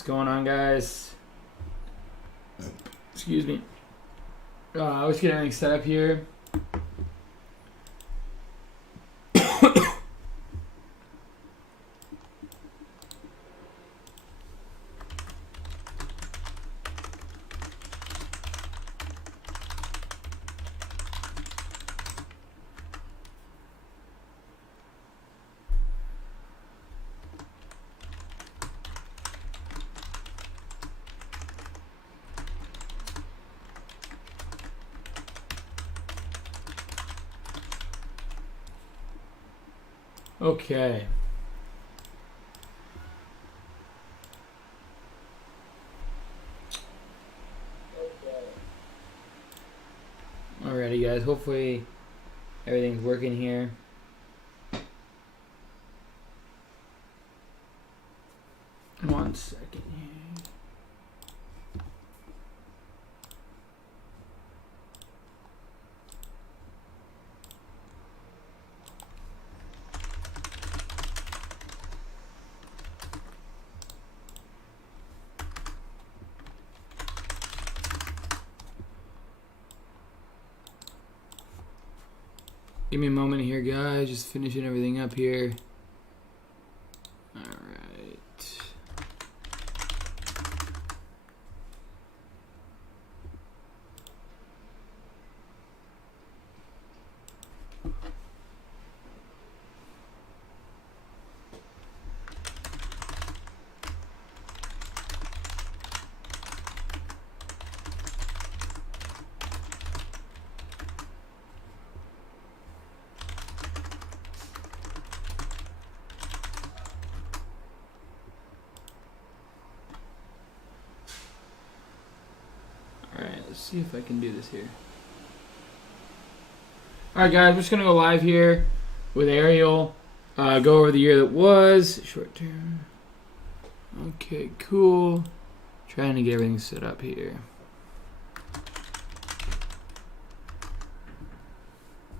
What's going on, guys? Excuse me. I was getting everything set up here. Okay. Alrighty, guys. Hopefully everything's working here. One second here. Give me a moment here, guys. Just finishing everything up here. All right. Alright, let's see if I can do this here. Alright, guys, we're just going to go live here with Ariel. Go over the year that was. Short term. Okay, cool. Trying to get everything set up here.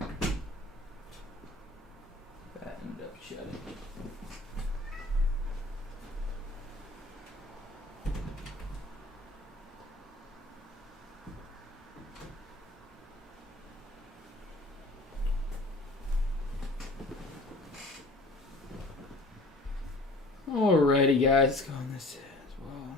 That ended up shutting. Alrighty, guys, let's go on this as well.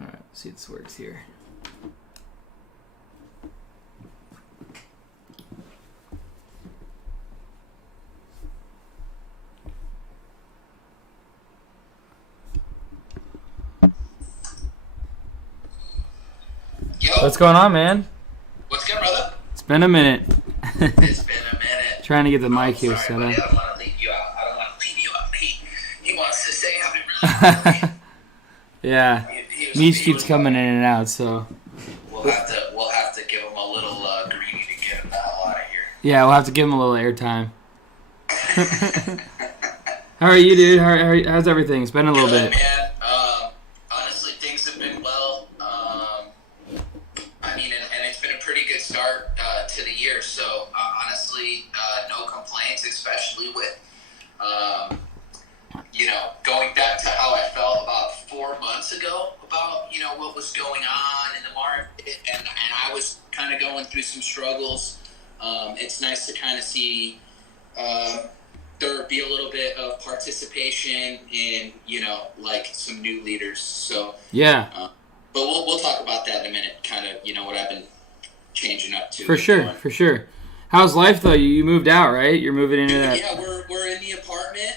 Alright, let's see if this works here. What's going on, man? What's good, brother? It's been a minute. It's been a minute. Trying to get the mic here set up. I don't want to leave you out. I don't want to leave you out. He wants to say happy birthday. Yeah. Meech keeps coming in and out, so. We'll have to give him a little greenie to get him the hell out of here. Yeah, we'll have to give him a little airtime. How are you, dude? How's everything? It's been a little Good, bit. man. Honestly, things have been well. I mean, and it's been a pretty good start to the year. So, honestly, no complaints, especially with, going back to how I felt about 4 months ago about, what was going on in the market. And I was kind of going through some struggles. It's nice to kind of see there be a little bit of participation in, like some new leaders. So, Yeah. But we'll talk about that in a minute, kind of, what I've been changing up to. For sure. How's life, though? You moved out, right? You're moving into that. Yeah, we're in the apartment.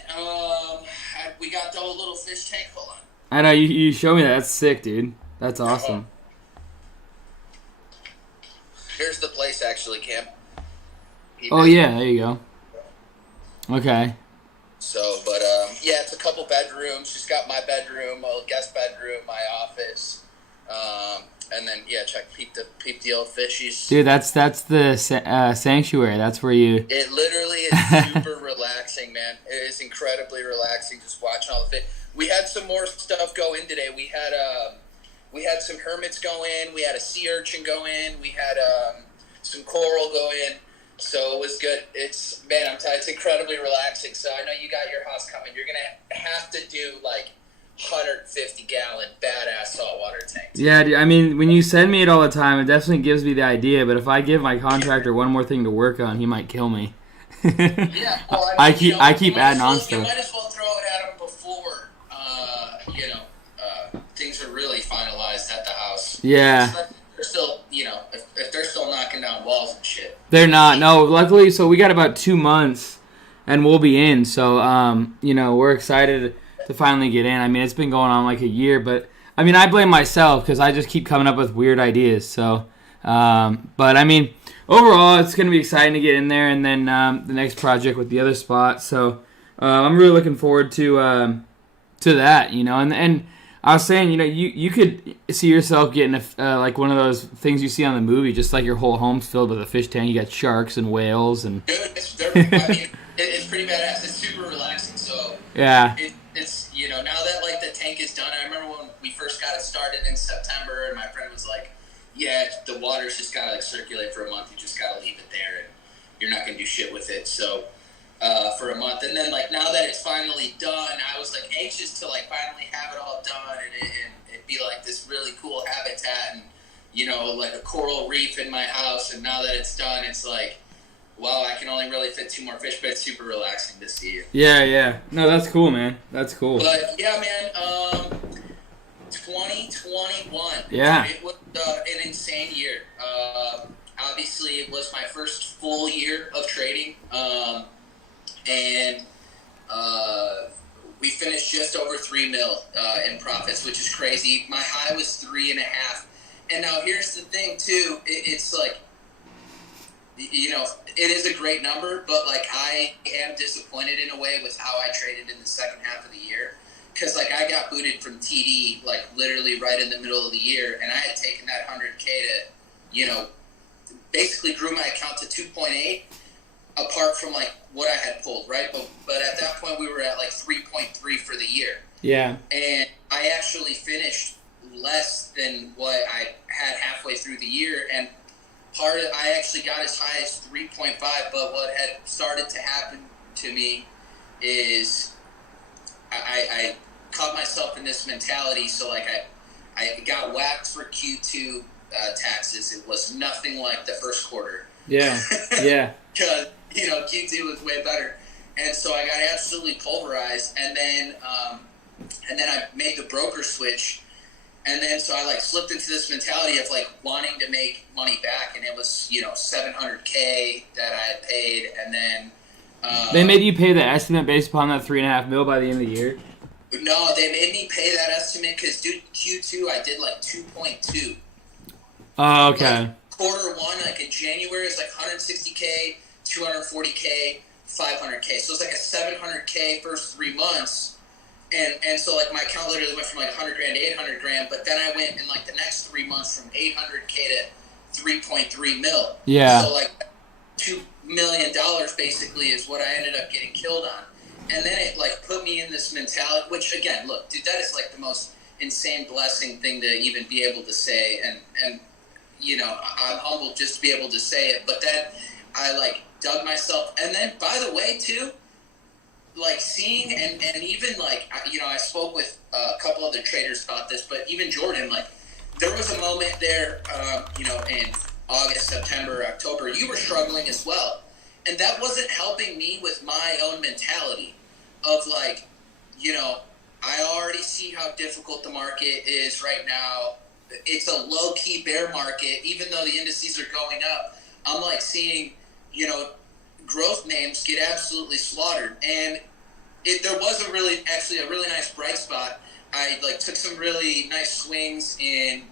We got the whole little fish tank. Hold on. I know, you showed me that. That's sick, dude. That's awesome. Here's the place, actually, Kim. Oh, yeah, there you go. Okay. So, but, yeah, it's a couple bedrooms. Just got my bedroom, a guest bedroom, my office. And then peep the old fishies. Dude, that's the sanctuary. That's where you. It literally is super relaxing, man. It is incredibly relaxing just watching all the fish. We had some more stuff go in today. We had some hermits go in. We had a sea urchin go in. We had some coral go in. So it was good. It's incredibly relaxing. So I know you got your house coming. You're gonna have to do like 150-gallon badass saltwater tanks. Yeah, dude, I mean, when you send me it all the time, it definitely gives me the idea. But if I give my contractor one more thing to work on, he might kill me. Yeah, well, I keep adding on stuff. You might as well throw it at him before things are really finalized at the house. Yeah. They're still, if they're still knocking down walls and shit. They're not. No, luckily, so we got about 2 months, and we'll be in. So, we're excited to finally get in. I mean, it's been going on like a year, but I mean, I blame myself because I just keep coming up with weird ideas. So, but I mean, overall, it's going to be exciting to get in there, and then the next project with the other spot. So, I'm really looking forward to that. And I was saying, you could see yourself getting like one of those things you see on the movie, just like your whole home's filled with a fish tank. You got sharks and whales and. Dude, it's pretty badass. It's super relaxing. So yeah. It's now that like the tank is done. I remember when we first got it started in September, and my friend was like, "Yeah, the water's just gotta like circulate for a month. You just gotta leave it there, and you're not gonna do shit with it." So. For a month, and then like now that it's finally done, I was like anxious to like finally have it all done and it be like this really cool habitat and like a coral reef in my house. And now that it's done, it's like, wow, I can only really fit 2 more fish, but it's super relaxing to see it. Yeah. No, that's cool, man. That's cool. But yeah, man. 2021. Yeah. It was an insane year. Obviously, it was my first full year of trading. And we finished just over $3 million in profits, which is crazy. My high was 3.5. And now here's the thing too. It's like, it is a great number, but like I am disappointed in a way with how I traded in the second half of the year. Because like I got booted from TD like literally right in the middle of the year, and I had taken that 100K to, basically grew my account to 2.8. Apart from like what I had pulled, right? But at that point we were at like 3.3 for the year. Yeah. And I actually finished less than what I had halfway through the year, and I actually got as high as 3.5. But what had started to happen to me is I caught myself in this mentality. So like I got whacked for Q2 taxes. It was nothing like the first quarter. Yeah. Because Q2 was way better, and so I got absolutely pulverized. And then I made the broker switch, and then so I like slipped into this mentality of like wanting to make money back, and it was $700K that I had paid, and then they made you pay the estimate based upon that $3.5 million by the end of the year. No, they made me pay that estimate because Q2 I did like 2.2. Oh, okay. Like, quarter one, like in January, it's like 160K, 240K, 500K. So it's like a 700K first 3 months. And so like my account literally went from like 100 grand to 800 grand, but then I went in like the next 3 months from 800K to 3.3 mil. Yeah. So like $2 million basically is what I ended up getting killed on. And then it like put me in this mentality, which again, look, dude, that is like the most insane blessing thing to even be able to say. And I'm humbled just to be able to say it. But then I like dug myself. And then by the way too, like seeing and even like, I spoke with a couple other traders about this, but even Jordan, like there was a moment there, in August, September, October, you were struggling as well. And that wasn't helping me with my own mentality of like, I already see how difficult the market is right now. It's a low-key bear market, even though the indices are going up. I'm like seeing, growth names get absolutely slaughtered. And there was a really nice bright spot. I like took some really nice swings in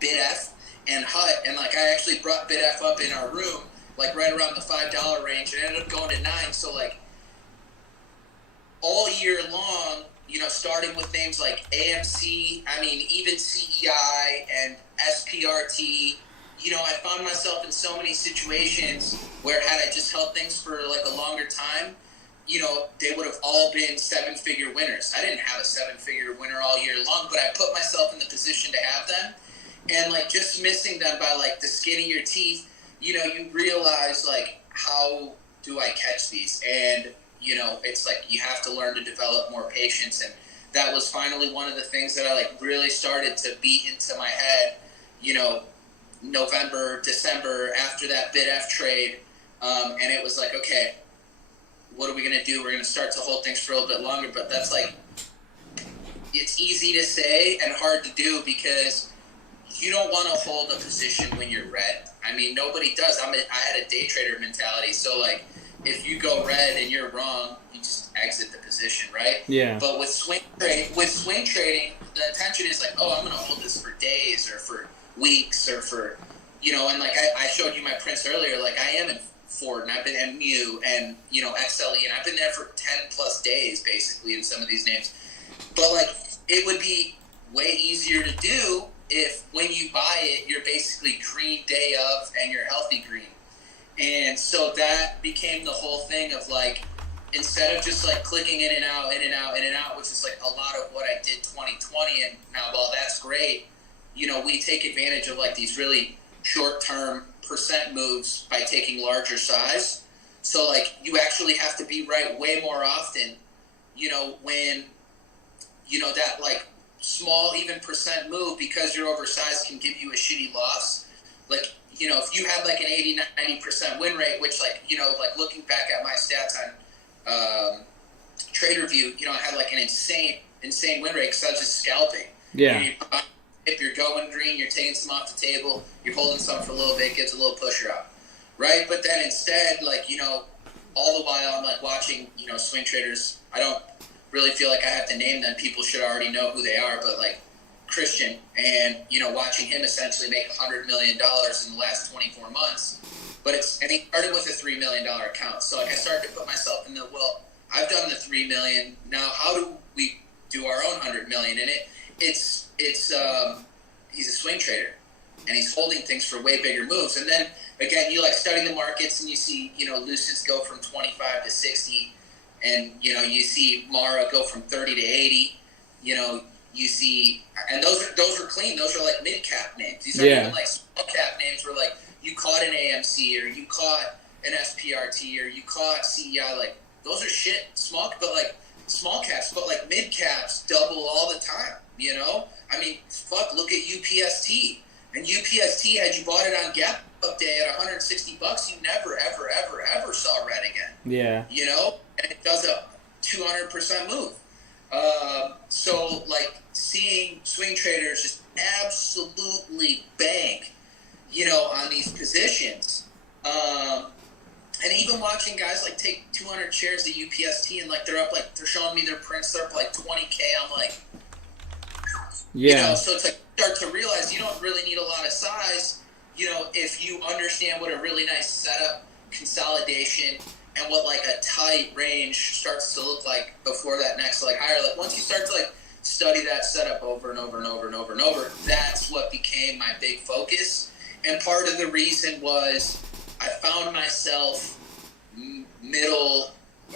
BidF and HUT, and like I actually brought BidF up in our room, like right around the $5 range, and ended up going to $9. So like all year long, starting with names like AMC, even CEI and SPRT. I found myself in so many situations where had I just held things for like a longer time, they would have all been 7-figure winners. I didn't have a 7-figure winner all year long, but I put myself in the position to have them. And like just missing them by like the skin of your teeth, you realize like, how do I catch these? And, it's like you have to learn to develop more patience. And that was finally one of the things that I like really started to beat into my head, November, December, after that bid-F trade. And it was like, okay, what are we going to do? We're going to start to hold things for a little bit longer. But that's like, it's easy to say and hard to do because you don't want to hold a position when you're red. Nobody does. I had a day trader mentality. So like, if you go red and you're wrong, you just exit the position, right? Yeah. But with swing trading, the intention is like, I'm going to hold this for days or for weeks or for, and like I showed you my prints earlier, like I am in Ford and I've been in Mu and, XLE and I've been there for 10 plus days basically in some of these names. But like, it would be way easier to do if when you buy it, you're basically green day of and you're healthy green. And so that became the whole thing of like, instead of just like clicking in and out, which is like a lot of what I did 2020. And now, while that's great, we take advantage of like these really short-term percent moves by taking larger size. So like you actually have to be right way more often, when, that like small even percent move because you're oversized can give you a shitty loss. Like, if you had like an 80-90% win rate, which like, like looking back at my stats on TraderView, I had like an insane win rate because I was just scalping. Yeah. If you're going green, you're taking some off the table, you're holding some for a little bit, gets a little pusher up, right? But then instead, like, all the while I'm like watching, swing traders. I don't really feel like I have to name them. People should already know who they are, but like Christian and, watching him essentially make $100 million in the last 24 months. And he started with a $3 million account. So like I started to put myself in I've done the 3 million. Now, how do we do our own 100 million? And he's a swing trader and he's holding things for way bigger moves. And then again, you like studying the markets and you see, Lucids go from 25 to 60 and, you see Mara go from 30 to 80, you see, and those are clean. Those are like mid-cap names. These aren't even like small cap names where like you caught an AMC or you caught an SPRT or you caught CEI. Like those are shit small caps, but like mid caps double all the time. Fuck, look at UPST. And UPST, had you bought it on gap up day at $160, you never, ever, ever, ever saw red again. Yeah. And it does a 200% move. So like seeing swing traders just absolutely bank, on these positions. And even watching guys like take 200 shares of UPST and like they're showing me their prints, they're up like 20K. I'm like, so it's like start to realize you don't really need a lot of size, if you understand what a really nice setup, consolidation, and what like a tight range starts to look like before that next like higher. Like once you start to like study that setup over and over and over and over and over, that's what became my big focus. And part of the reason was I found myself middle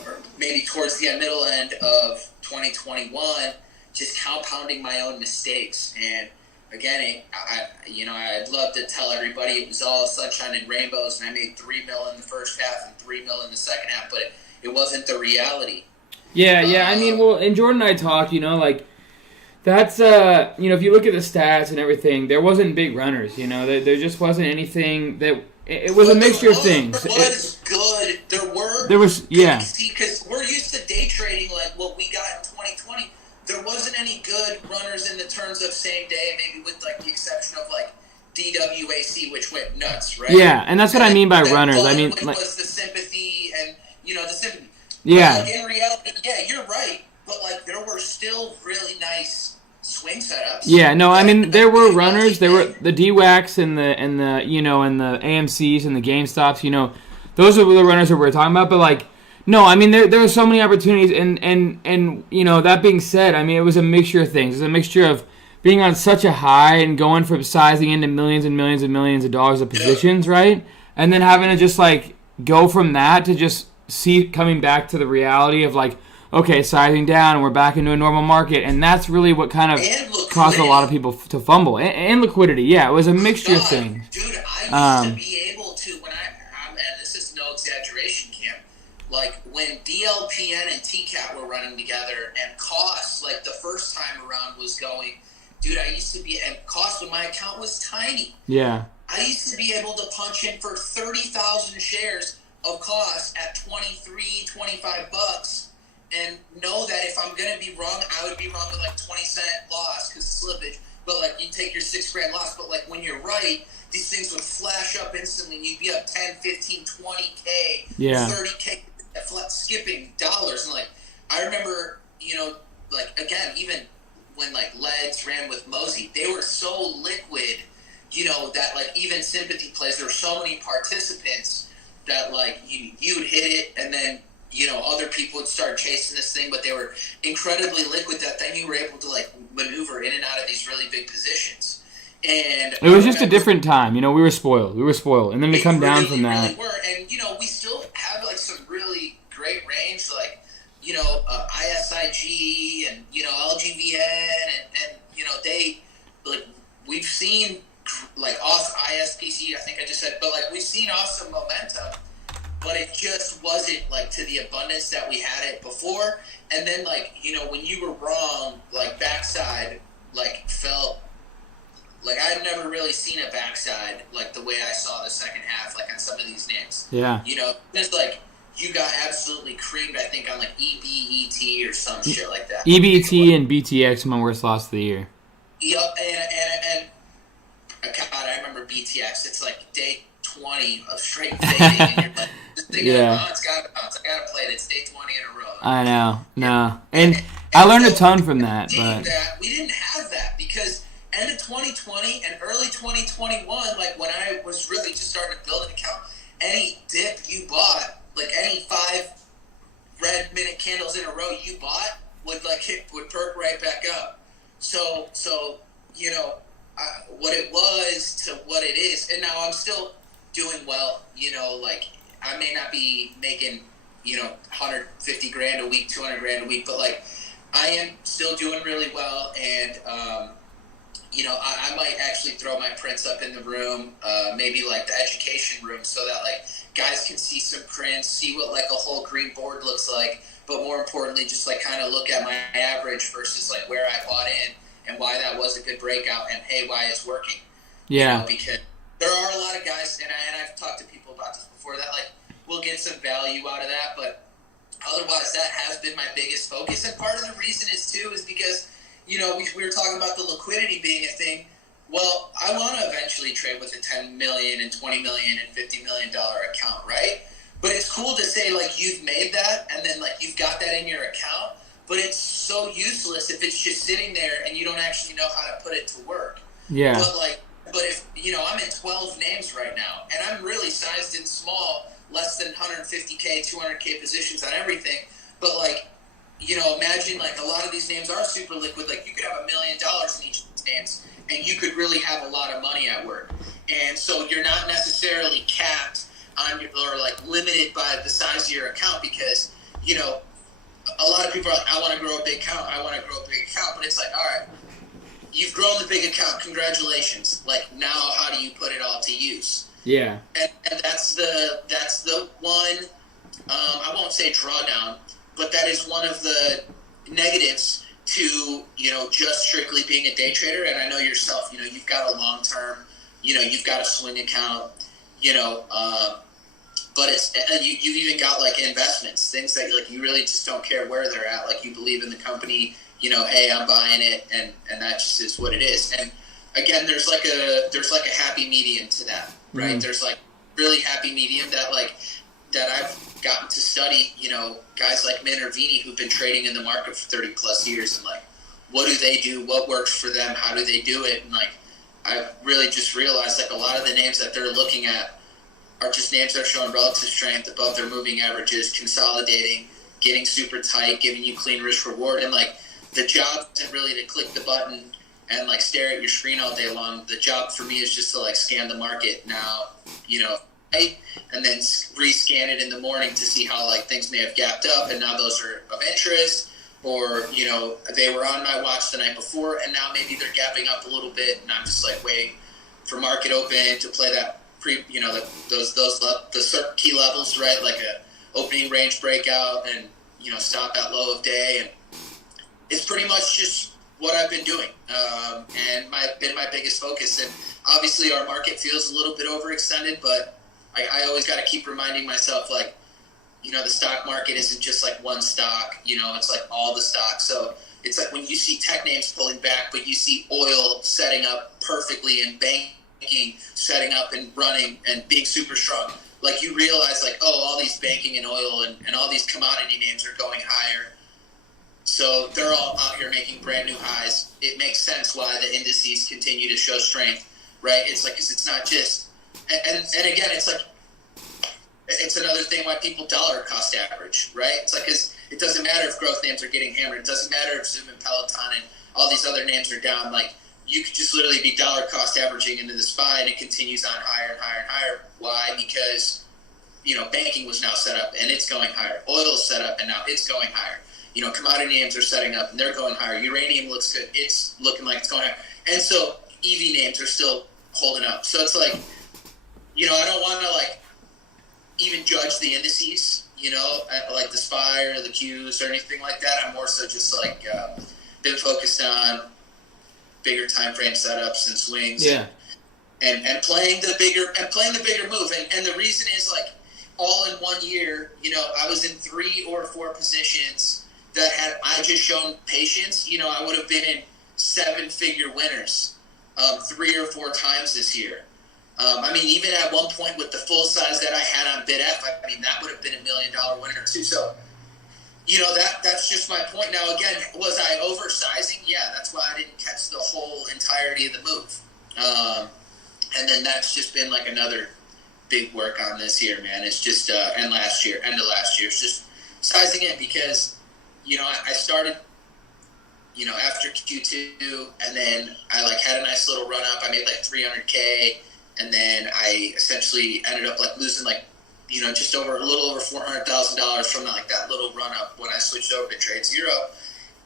or maybe towards the middle end of 2021 just compounding my own mistakes. And again, I'd love to tell everybody it was all sunshine and rainbows and I made $3 million in the first half and $3 million in the second half, but it wasn't the reality. Yeah. And Jordan and I talked, like that's, if you look at the stats and everything, there wasn't big runners, there just wasn't anything that, it was a mixture of things. There was good. There was, yeah. See, because we're used to day trading like what we got in 2020. There wasn't any good runners in the terms of same day, maybe with like the exception of like DWAC, which went nuts, right? Yeah, and that's what I mean by runners. I mean, like was the sympathy and the sympathy. Yeah. But like in reality, yeah, you're right. But like there were still really nice swing setups. Yeah, no, I mean there were runners. There were the DWACs and the and the AMCs and the GameStops. Those are the runners that we're talking about. But like No, I mean there were so many opportunities, and you know, that being said, I mean it was a mixture of things. It was a mixture of being on such a high and going from sizing into millions and millions and millions of dollars of positions, right? And then having to just like go from that to just see coming back to the reality of like, okay, sizing down and we're back into a normal market, and that's really what kind of caused a lot of people to fumble. And liquidity, yeah, it was a mixture of things. Dude, I used to be able to when and this is no exaggeration, Cam. Like when DLPN and TCAT were running together, and cost like the first time around was going. Dude, I used to be, and cost when my account was tiny. Yeah. I used to be able to punch in for 30,000 shares of cost at 23, 25 bucks, and know that if I'm going to be wrong, I would be wrong with like 20-cent loss because of slippage. But like you take your $6,000 loss, but like when you're right, these things would flash up instantly. And you'd be up 10, 15, 20K, 30K, skipping dollars. And like, I remember, you know, like again, even when like Legs ran with Mosey, they were so liquid, you know, that like even sympathy plays, there were so many participants that like you'd hit it and then, you know, other people would start chasing this thing, but they were incredibly liquid that then you were able to like maneuver in and out of these really big positions. And it was just a different time, you know, we were spoiled, and then to come down from that. Really were. And, you know, we still have like some really great range, like, you know, ISIG and, you know, LGVN and, you know, they, like, we've seen, like, awesome ISPC, I think I just said, but, like, we've seen awesome momentum, but it just wasn't, like, to the abundance that we had it before. And then, like, you know, when you were wrong, like, backside, like, felt, like, I'd never really seen a backside, like, the way I saw the second half, like, on some of these names. Yeah. You know, it's like, you got absolutely creamed, I think, on like EBET or some shit like that. EBET and BTX, my worst loss of the year. Yep, and God, I remember BTX. It's like day 20 of straight fading, and you're like, just thinking, oh, it's got to bounce. I got to play it. It's day 20 in a row. I know, no. And I learned a ton from that. But we didn't have that because end of 2020 and early 2021, like when I was really just starting to build an account, any dip you bought, like any 5 red minute candles in a row you bought would perk right back up. So you know what it was to what it is, and now I'm still doing well. You know, like I may not be making 150 grand a week, 200 grand a week, but like I am still doing really well, and you know, I might actually throw my prints up in the room, maybe like the education room, so that like guys can see some prints, see what like a whole green board looks like, but more importantly, just like kind of look at my average versus like where I bought in and why that was a good breakout and hey, why it's working. Yeah. You know, because there are a lot of guys, and I've talked to people about this before, that like will get some value out of that, but otherwise that has been my biggest focus. And part of the reason is because, you know, we were talking about the liquidity being a thing. Well, I want to eventually trade with a $10 million and $20 million and $50 million account, right? But it's cool to say, like, you've made that and then, like, you've got that in your account, but it's so useless if it's just sitting there and you don't actually know how to put it to work. Yeah. But if, you know, I'm in 12 names right now and I'm really sized in small, less than 150K, 200K positions on everything, but, like, you know, imagine, like, a lot of these names are super liquid. Like, you could have $1 million in each of these names, and you could really have a lot of money at work. And so you're not necessarily capped on your, or, like, limited by the size of your account because, you know, a lot of people are like, I want to grow a big account. But it's like, all right, you've grown the big account. Congratulations. Like, now how do you put it all to use? Yeah. And that's the one, I won't say drawdown, but that is one of the negatives to, you know, just strictly being a day trader. And I know yourself, you know, you've got a long term, you know, you've got a swing account, you know, but it's, and you've even got like investments, things that like you really just don't care where they're at. Like you believe in the company, you know, hey, I'm buying it, and that just is what it is. And again, there's like a happy medium to that, right? Mm-hmm. There's like really happy medium that I've gotten to study, you know, guys like Minervini who've been trading in the market for 30 plus years, and like, what do they do? What works for them? How do they do it? And like, I've really just realized like a lot of the names that they're looking at are just names that are showing relative strength above their moving averages, consolidating, getting super tight, giving you clean risk reward. And like the job isn't really to click the button and like stare at your screen all day long. The job for me is just to like scan the market now, and then rescan it in the morning to see how like things may have gapped up, and now those are of interest, or they were on my watch the night before and now maybe they're gapping up a little bit, and I'm just like waiting for market open to play that the certain key levels, right? Like a opening range breakout and stop at low of day, and it's pretty much just what I've been doing, and been my biggest focus. And obviously our market feels a little bit overextended, but I always got to keep reminding myself, like, the stock market isn't just like one stock, it's like all the stocks. So it's like when you see tech names pulling back, but you see oil setting up perfectly and banking setting up and running and being super strong, like you realize like, oh, all these banking and oil and all these commodity names are going higher. So they're all out here making brand new highs. It makes sense why the indices continue to show strength, right? It's like, 'cause it's not just, and again, it's like, it's another thing why people dollar cost average, right? It's like, 'cause it doesn't matter if growth names are getting hammered. It doesn't matter if Zoom and Peloton and all these other names are down. Like, you could just literally be dollar cost averaging into the SPY and it continues on higher and higher and higher. Why? Because, banking was now set up and it's going higher. Oil is set up and now it's going higher. Commodity names are setting up and they're going higher. Uranium looks good. It's looking like it's going higher. And so EV names are still holding up. So it's like, I don't want to like even judge the indices, like the SPY or the Qs or anything like that. I'm more so just like been focused on bigger time frame setups and swings. Yeah. And playing the bigger move. And the reason is like all in 1 year, I was in 3 or 4 positions that had I just shown patience, I would have been in 7-figure winners 3 or 4 times this year. Even at one point with the full size that I had on BidF, that would have been $1 million winner too. So, that's just my point. Now, again, was I oversizing? Yeah, that's why I didn't catch the whole entirety of the move. And then that's just been like another big work on this year, man. It's just, end of last year, it's just sizing it because, I started, after Q2, and then I like had a nice little run up. I made like $300K, and then I essentially ended up like losing like, just a little over $400,000 from like that little run up when I switched over to Trade Zero.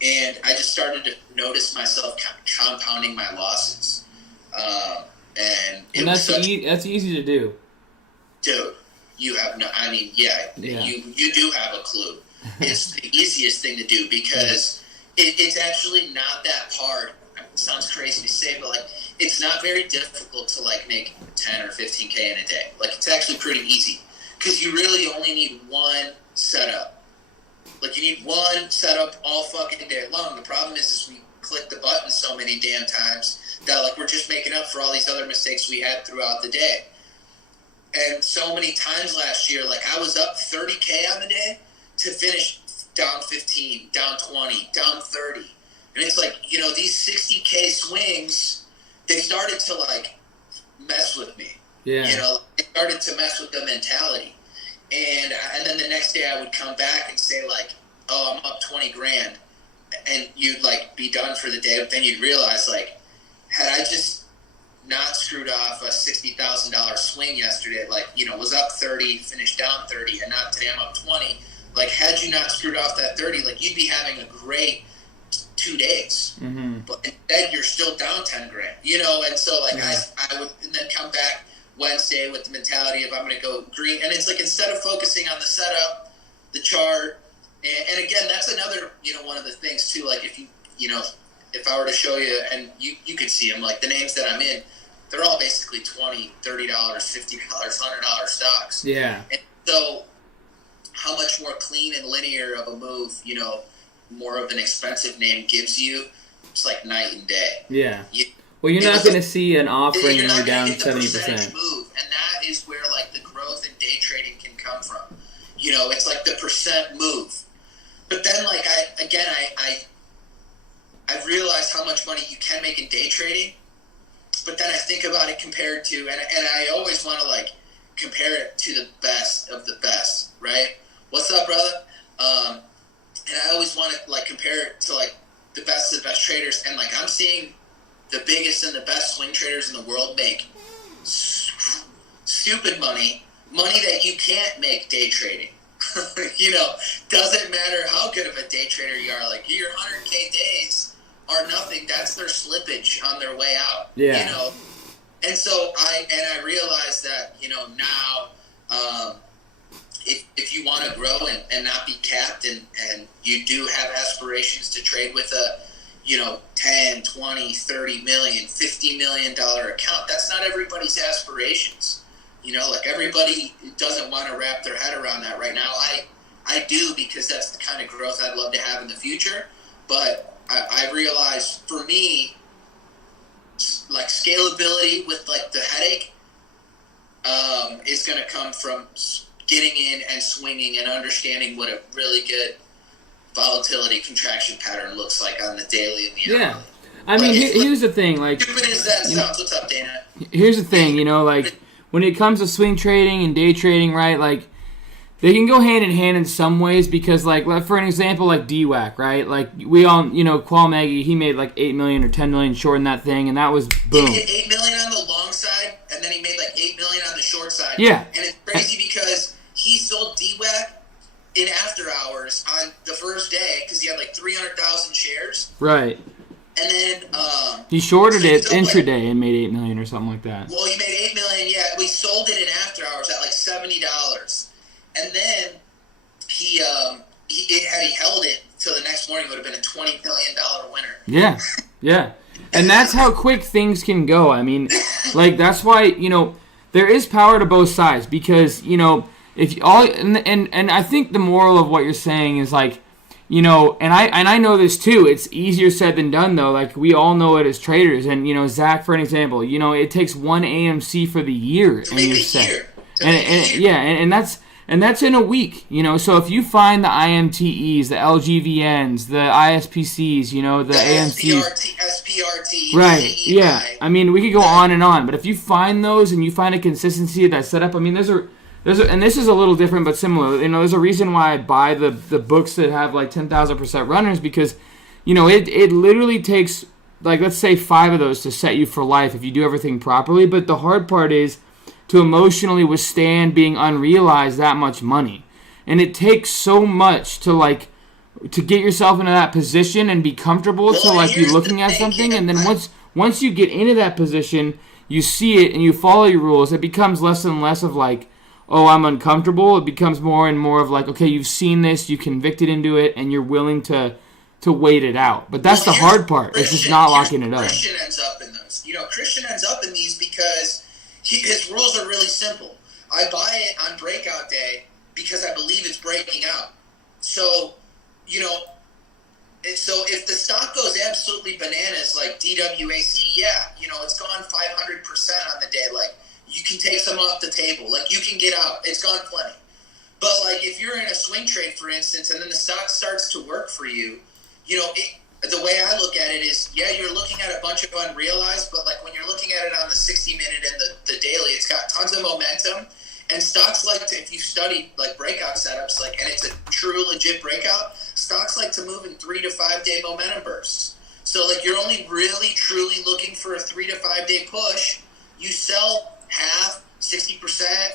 And I just started to notice myself compounding my losses. And that's easy to do. Dude, you have no, yeah. You do have a clue. It's the easiest thing to do because it's actually not that hard. It sounds crazy to say, but like it's not very difficult to like make 10 or 15K in a day. Like it's actually pretty easy because you really only need one setup. Like you need one setup all fucking day long. The problem is we click the button so many damn times that like we're just making up for all these other mistakes we had throughout the day. And so many times last year, like I was up 30K on the day to finish down 15, down 20, down 30. And it's like, these 60K swings, they started to like mess with me. Yeah. They started to mess with the mentality. And then the next day I would come back and say like, oh, I'm up 20 grand. And you'd like be done for the day. But then you'd realize like, had I just not screwed off a $60,000 swing yesterday, like, was up 30, finished down 30, and not today I'm up 20. Like, had you not screwed off that 30, like, you'd be having a great 2 days. Mm-hmm. But instead, you're still down 10 grand, And so, like, I would then come back Wednesday with the mentality of I'm going to go green. And it's like, instead of focusing on the setup, the chart, and again, that's another, one of the things, too. Like, if if I were to show you, and you could see them, like, the names that I'm in, they're all basically $20, $30, $50, $100 stocks. Yeah. And so how much more clean and linear of a move, more of an expensive name gives you, it's like night and day. Yeah. Well, you're not going to see an offering when you're down 70%. Move, and that is where like the growth in day trading can come from. It's like the percent move. But then like I realized how much money you can make in day trading. But then I think about it compared to, and I always want to like compare it to the best of the best, right? What's up, brother? And I always want to like compare it to like the best of the best traders, and like I'm seeing the biggest and the best swing traders in the world make stupid money that you can't make day trading. Doesn't matter how good of a day trader you are. Like your 100K days are nothing. That's their slippage on their way out. Yeah. And so I realized that now if you want to grow and not be capped and you do have aspirations to trade with a 10, 20, 30 million, $50 million account, that's not everybody's aspirations. Like everybody doesn't want to wrap their head around that right now. I do, because that's the kind of growth I'd love to have in the future. But I realize for me, like scalability with like the headache is going to come from getting in and swinging and understanding what a really good volatility contraction pattern looks like on the daily and the hourly. I mean, here's the thing. Like, stupid as that sounds. What's up, Dana? Here's the thing. Like when it comes to swing trading and day trading, right? Like they can go hand in hand in some ways, because like for an example, like DWAC, right? Like we all, Qual Maggie, he made like 8 million or 10 million short in that thing, and that was boom. He made 8 million on the long side, and then he made like 8 million on the short side. Yeah. And it's crazy because he sold DWAC in after hours on the first day because he had like 300,000 shares. Right. And then he shorted it intraday and made 8 million or something like that. Well, he made 8 million. Yeah, we sold it in after hours at like $70, and then he had he held it till the next morning, it would have been a $20 million winner. Yeah, yeah, and that's how quick things can go. I mean, like that's why there is power to both sides, because if you all and I think the moral of what you're saying is like. And I know this too. It's easier said than done, though. Like, we all know it as traders. And, Zach, for an example, it takes one AMC for the year. To make a year. And that's in a week. So if you find the IMTEs, the LGVNs, the ISPCs, the AMCs. SPRT. Right, yeah. I mean, we could go on and on. But if you find those and you find a consistency of that setup, I mean, and this is a little different but similar. There's a reason why I buy the books that have like 10,000% runners, because, it literally takes like, let's say 5 of those to set you for life if you do everything properly. But the hard part is to emotionally withstand being unrealized that much money. And it takes so much to get yourself into that position and be comfortable to like be looking at something. And then once you get into that position, you see it and you follow your rules, it becomes less and less of like, oh, I'm uncomfortable. It becomes more and more of like, okay, you've seen this, you convicted into it, and you're willing to wait it out. But that's the hard part. It's just not locking it up. Christian ends up in those. Christian ends up in these because his rules are really simple. I buy it on breakout day because I believe it's breaking out. So, so if the stock goes absolutely bananas like DWAC, it's gone 500% on the day. Like, you can take some off the table. Like, you can get out. It's gone plenty. But, like, if you're in a swing trade, for instance, and then the stock starts to work for you, the way I look at it is, you're looking at a bunch of unrealized, but, like, when you're looking at it on the 60-minute and the daily, it's got tons of momentum. And stocks like to, if you study, like, breakout setups, like, and it's a true, legit breakout, stocks like to move in 3 to 5 day momentum bursts. So, like, you're only really, truly looking for a 3 to 5 day push. You sell half, 60%,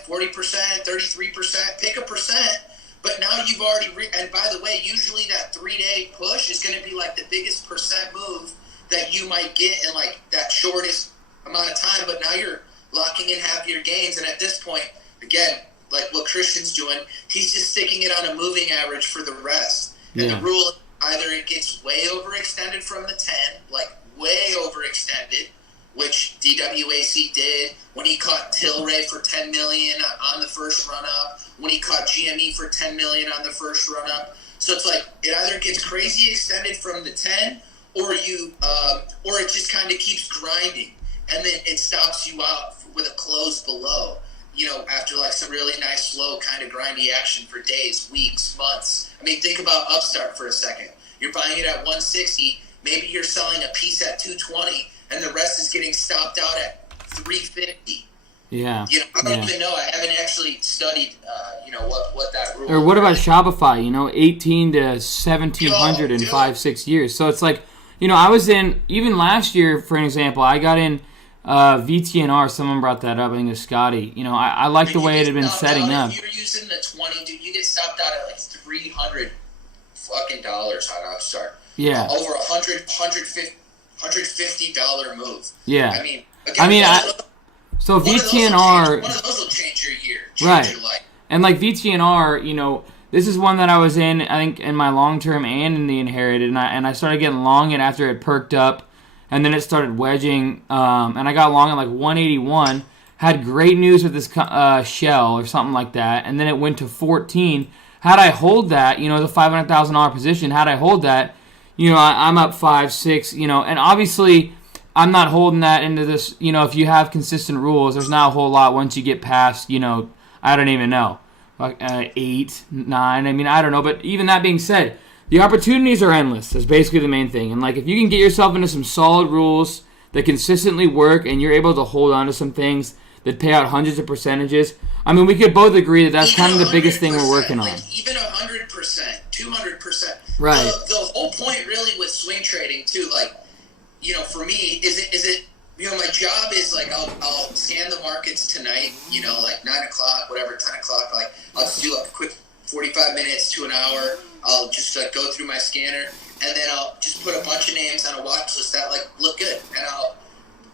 40%, 33%, pick a percent, but now you've already, and by the way, usually that 3-day push is going to be like the biggest percent move that you might get in like that shortest amount of time, but now you're locking in half your gains, and at this point, again, like what Christian's doing, he's just sticking it on a moving average for the rest. And the rule, either it gets way overextended from the 10, like way overextended, which DWAC did when he caught Tilray for $10 million on the first run-up, when he caught GME for $10 million on the first run-up. So it's like it either gets crazy extended from the 10, or it just kind of keeps grinding, and then it stops you out with a close below. After like some really nice, slow kind of grindy action for days, weeks, months. I mean, think about Upstart for a second. You're buying it at 160. Maybe you're selling a piece at 220. And the rest is getting stopped out at 350. Yeah. I don't even know. I haven't actually studied, what that rule. Or what about Shopify? 18 to 1700 in 5-6 years. So it's like, I was in even last year, for an example. I got in VTNR. Someone brought that up. I think it was Scotty. I like the way it had been setting up. If you're using the 20, dude, you get stopped out at like $300 fucking dollars on Upstart. Yeah. Over $150 move. Yeah. Again, so VTNR. One of those will change your year. Right. Your life. And like VTNR, this is one that I was in, I think, in my long-term and in the inherited, and I started getting long it after it perked up, and then it started wedging, and I got long at like 181, had great news with this shell or something like that, and then it went to 14. Had I hold that, the $500,000 position, had I hold that, I'm up 5, 6, and obviously I'm not holding that into this, if you have consistent rules, there's not a whole lot once you get past, I don't even know, like 8, 9, I don't know, but even that being said, the opportunities are endless. That's basically the main thing, and like if you can get yourself into some solid rules that consistently work and you're able to hold on to some things that pay out hundreds of percentages, we could both agree that that's kind of the biggest thing we're working on. Even 100%, 200%. Right. The whole point really with swing trading too, for me, is it my job is like I'll scan the markets tonight, like 9 o'clock, whatever, 10 o'clock, like I'll just do like a quick 45 minutes to an hour. I'll just go through my scanner, and then I'll just put a bunch of names on a watch list that look good, and I'll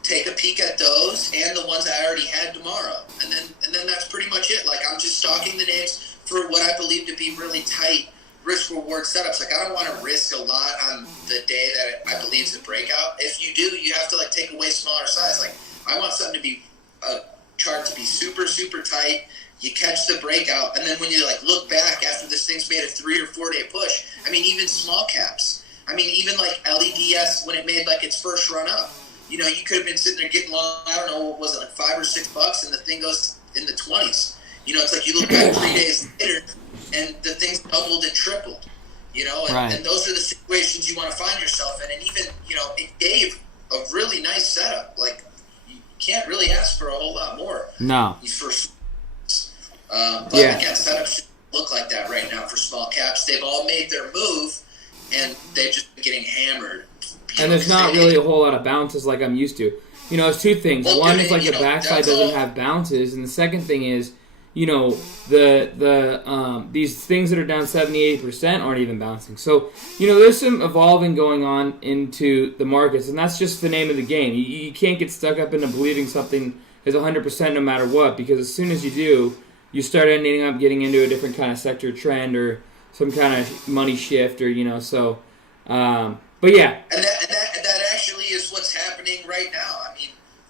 take a peek at those and the ones I already had tomorrow, and then that's pretty much it. Like I'm just stalking the names for what I believe to be really tight risk reward setups. Like I don't want to risk a lot on the day that I believe is a breakout. If you do, you have to take away smaller size. Like I want something to be a chart to be super, super tight. You catch the breakout, and then when you look back after this thing's made a 3 or 4 day push, even small caps, even LEDS when it made its first run up, you could have been sitting there getting long, I don't know, what was it, $5 or $6, and the thing goes in the 20s. It's like you look back 3 days later and the thing's doubled and tripled, Right. And those are the situations you want to find yourself in. And even, it gave a really nice setup. You can't really ask for a whole lot more. No. But again, setups should look like that right now for small caps. They've all made their move, and they've just been getting hammered. And there's not really a whole lot of bounces like I'm used to. It's two things. Well, one is the backside doesn't have bounces, and the second thing is, these things that are down 70-80% aren't even bouncing. So, there's some evolving going on into the markets, and that's just the name of the game. You can't get stuck up into believing something is 100% no matter what, because as soon as you do, you start ending up getting into a different kind of sector trend or some kind of money shift, or so. But yeah, and that actually is what's happening right now.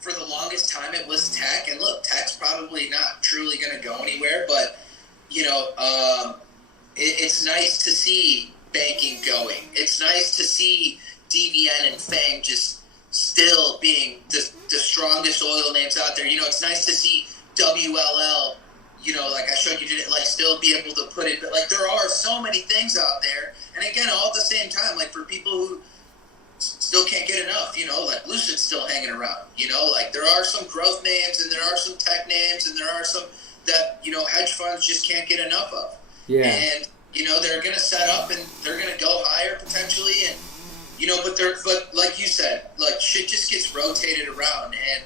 For the longest time, it was tech, and look, tech's probably not truly going to go anywhere, but it's nice to see banking going. It's nice to see DVN and FANG just still being the strongest oil names out there. It's nice to see WLL. Like I showed you, did it still be able to put it, but there are so many things out there, and again, all at the same time, for people who still can't get enough, Lucid's still hanging around, there are some growth names, and there are some tech names, and there are some that, hedge funds just can't get enough of. Yeah. And, they're going to set up, and they're going to go higher potentially, and, but like you said, shit just gets rotated around, and,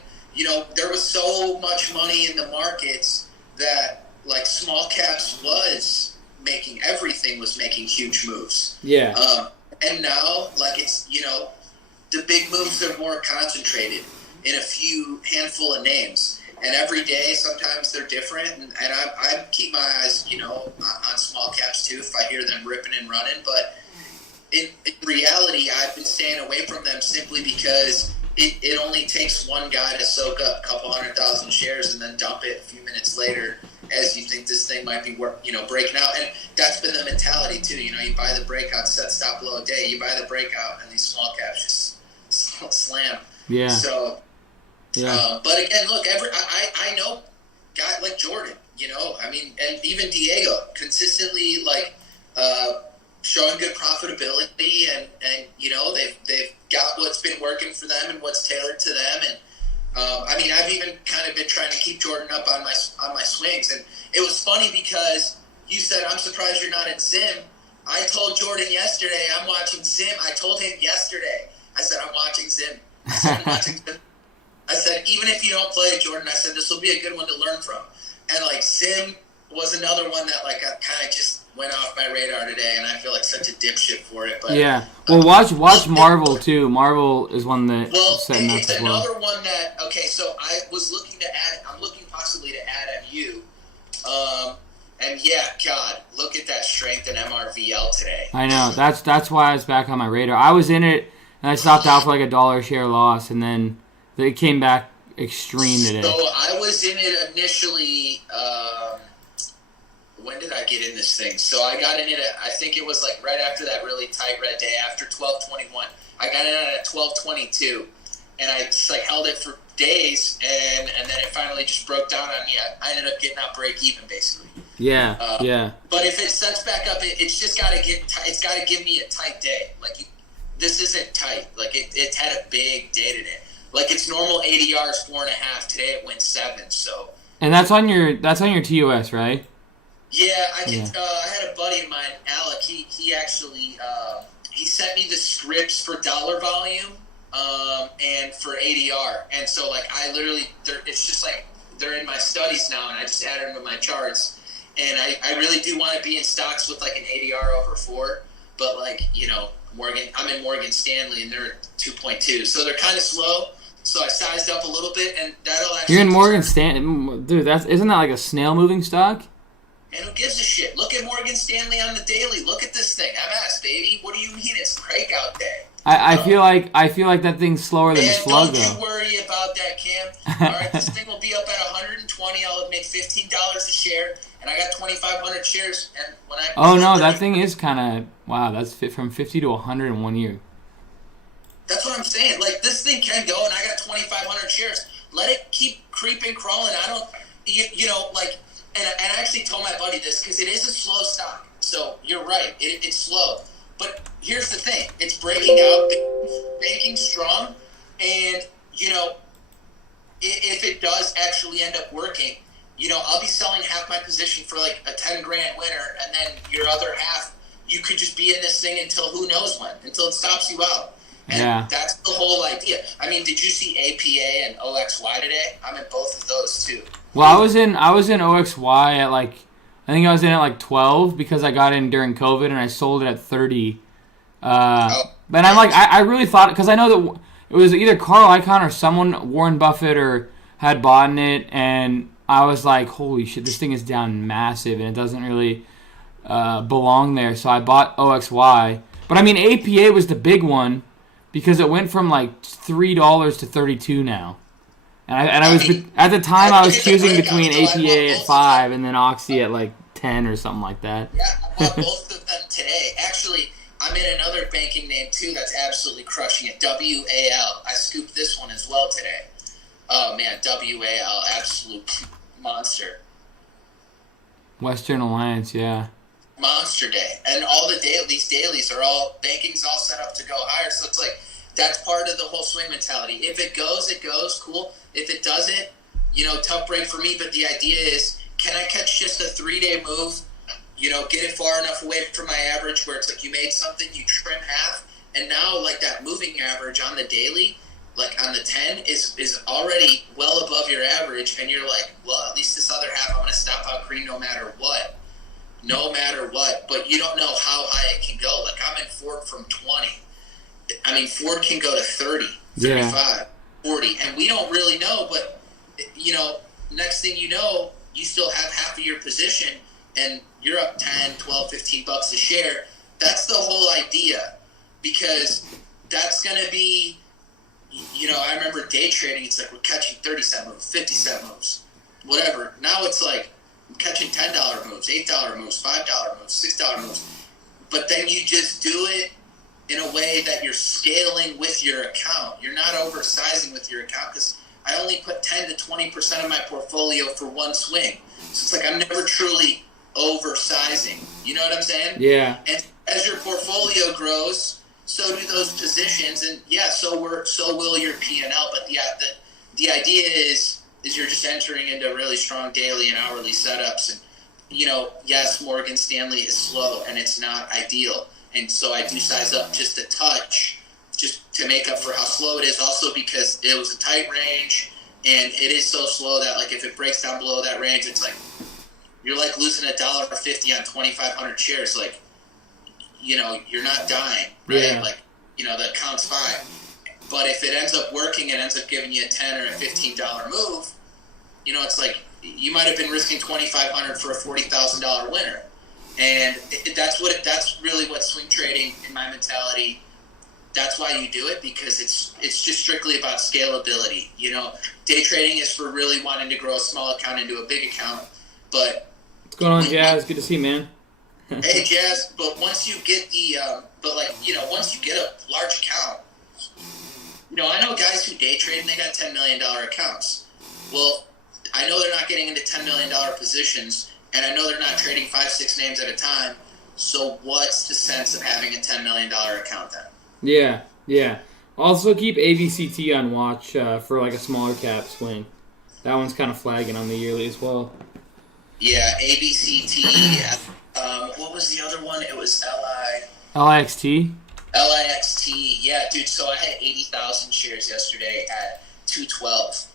there was so much money in the markets that, small caps everything was making huge moves. Yeah. And now, it's, the big moves are more concentrated in a few handful of names. And every day, sometimes they're different. And I keep my eyes, on small caps too, if I hear them ripping and running. But in reality, I've been staying away from them simply because it only takes one guy to soak up a couple 100,000 shares and then dump it a few minutes later as you think this thing might be breaking out. And that's been the mentality too. You buy the breakout, set stop below a day. You buy the breakout, and these small caps just slam. Yeah. So, yeah. But again, look, I know guys like Jordan, and even Diego consistently showing good profitability, and they've got what's been working for them and what's tailored to them, and I mean, I've even kind of been trying to keep Jordan up on my swings, and it was funny because you said, I'm surprised you're not in Zim. I told Jordan yesterday I'm watching Zim. I told him yesterday. I said, I'm watching Zim. I said, I'm watching Zim. I said, even if you don't play Jordan, I said, this will be a good one to learn from. And, like, Zim was another one that, like, kind of just went off my radar today, and I feel like such a dipshit for it. But yeah. Well, watch Marvel, too. Marvel is one that setting up it's as well. another one that, okay, so I was looking to add, I'm looking possibly to add MU. And, yeah, God, look at that strength in MRVL today. I know. That's why it's back on my radar. I was in it, and I stopped out for, like, $1 share loss, and then it came back extreme today. So I was in it initially. When did I get in this thing? So I got in it I think it was like right after that really tight red day, after 12:21. I got in it at 12:22, and I just like held it for days, and then it finally just broke down on me. I ended up getting out break even basically. Yeah, yeah. But if it sets back up, it's just got to it's got to give me a tight day. Like this isn't tight. Like it had a big day today. Like its normal ADR is 4.5. Today it went 7. So. And that's on your TOS, right? Yeah, I had a buddy of mine, Alec. He actually he sent me the scripts for dollar volume and for ADR, and so like I literally, it's just like they're in my studies now, and I just added them to my charts. And I really do want to be in stocks with like an ADR over 4, but like I'm in Morgan Stanley, and they're at 2.2, so they're kind of slow. So I sized up a little bit, and that'll actually. You're in Morgan Stanley, dude. Isn't that like a snail moving stock? And who gives a shit? Look at Morgan Stanley on the daily. Look at this thing. MS, baby. What do you mean it's breakout day? I feel like that thing's slower than the slug, though. Don't you worry about that, Cam. All right, this thing will be up at 120. I'll make $15 a share, and I got 2,500 shares. And when I that thing is kind of wow. That's from 50 to 100 in 1 year. That's what I'm saying. Like this thing can go, and I got 2,500 shares. Let it keep creeping, crawling. I don't, like. And I actually told my buddy this because it is a slow stock. So you're right. It's slow. But here's the thing. It's breaking out, making strong. And, if it does actually end up working, I'll be selling half my position for like a 10 grand winner. And then your other half, you could just be in this thing until who knows when, until it stops you out. And that's the whole idea. I mean, did you see APA and OXY today? I'm in both of those too. Well, I was in OXY at I think I was in at 12 because I got in during COVID and I sold it at 30. But I'm like, I really thought, because I know that it was either Carl Icahn or someone, Warren Buffett, or had bought in it, and I was like, holy shit, this thing is down massive and it doesn't really belong there. So I bought OXY. But I mean, APA was the big one because it went from $3 to 32 now. And I was at the time I was choosing between APA at 5 and then Oxy at 10 or something like that. Yeah, I bought both of them today. Actually, I'm in another banking name too that's absolutely crushing it. WAL. I scooped this one as well today. Oh man, WAL, absolute monster. Western Alliance, yeah. Monster day, and all these dailies are all banking's all set up to go higher. So it's like that's part of the whole swing mentality. If it goes, it goes. Cool. If it doesn't, tough break for me. But the idea is, can I catch just a 3-day move? Get it far enough away from my average where it's like you made something, you trim half, and now like that moving average on the daily, like on the 10, is already well above your average, and you're like, well, at least this other half I'm going to stop out green no matter what. No matter what. But you don't know how high it can go. Like I'm in Ford from 20. I mean, Ford can go to 30, 35, 40, and we don't really know, but, next thing you know, you still have half of your position, and you're up 10, 12, 15 bucks a share. That's the whole idea, because that's going to be, I remember day trading, it's like we're catching 30-cent moves, 50-cent moves, whatever. Now it's like I'm catching $10 moves, $8 moves, $5 moves, $6 moves, but then you just do it in a way that you're scaling with your account. You're not oversizing with your account, because I only put 10 to 20% of my portfolio for one swing. So it's like I'm never truly oversizing. You know what I'm saying? Yeah. And as your portfolio grows, so do those positions, and yeah, so will your P&L. But the idea is you're just entering into really strong daily and hourly setups. And, yes, Morgan Stanley is slow and it's not ideal. And so I do size up just a touch just to make up for how slow it is. Also because it was a tight range and it is so slow that, like, if it breaks down below that range, it's like you're like losing $1.50 on 2,500 shares. Like, you're not dying, right? Yeah. Like, the account's fine. But if it ends up working and ends up giving you a $10 or a $15 move, it's like you might have been risking $2,500 for a $40,000 winner. And that's really what swing trading, in my mentality, that's why you do it, because it's just strictly about scalability. Day trading is for really wanting to grow a small account into a big account. But what's going on, Jazz? Good to see you, man. Hey, Jazz. But once you get once you get a large account, I know guys who day trade and they got $10 million accounts. Well, I know they're not getting into $10 million positions, and I know they're not trading 5-6 names at a time. So what's the sense of having a $10 million account then? Yeah. Also keep ABCT on watch for like a smaller cap swing. That one's kind of flagging on the yearly as well. Yeah, ABCT. What was the other one? It was LIXT? LIXT. Yeah, dude, so I had 80,000 shares yesterday at 212.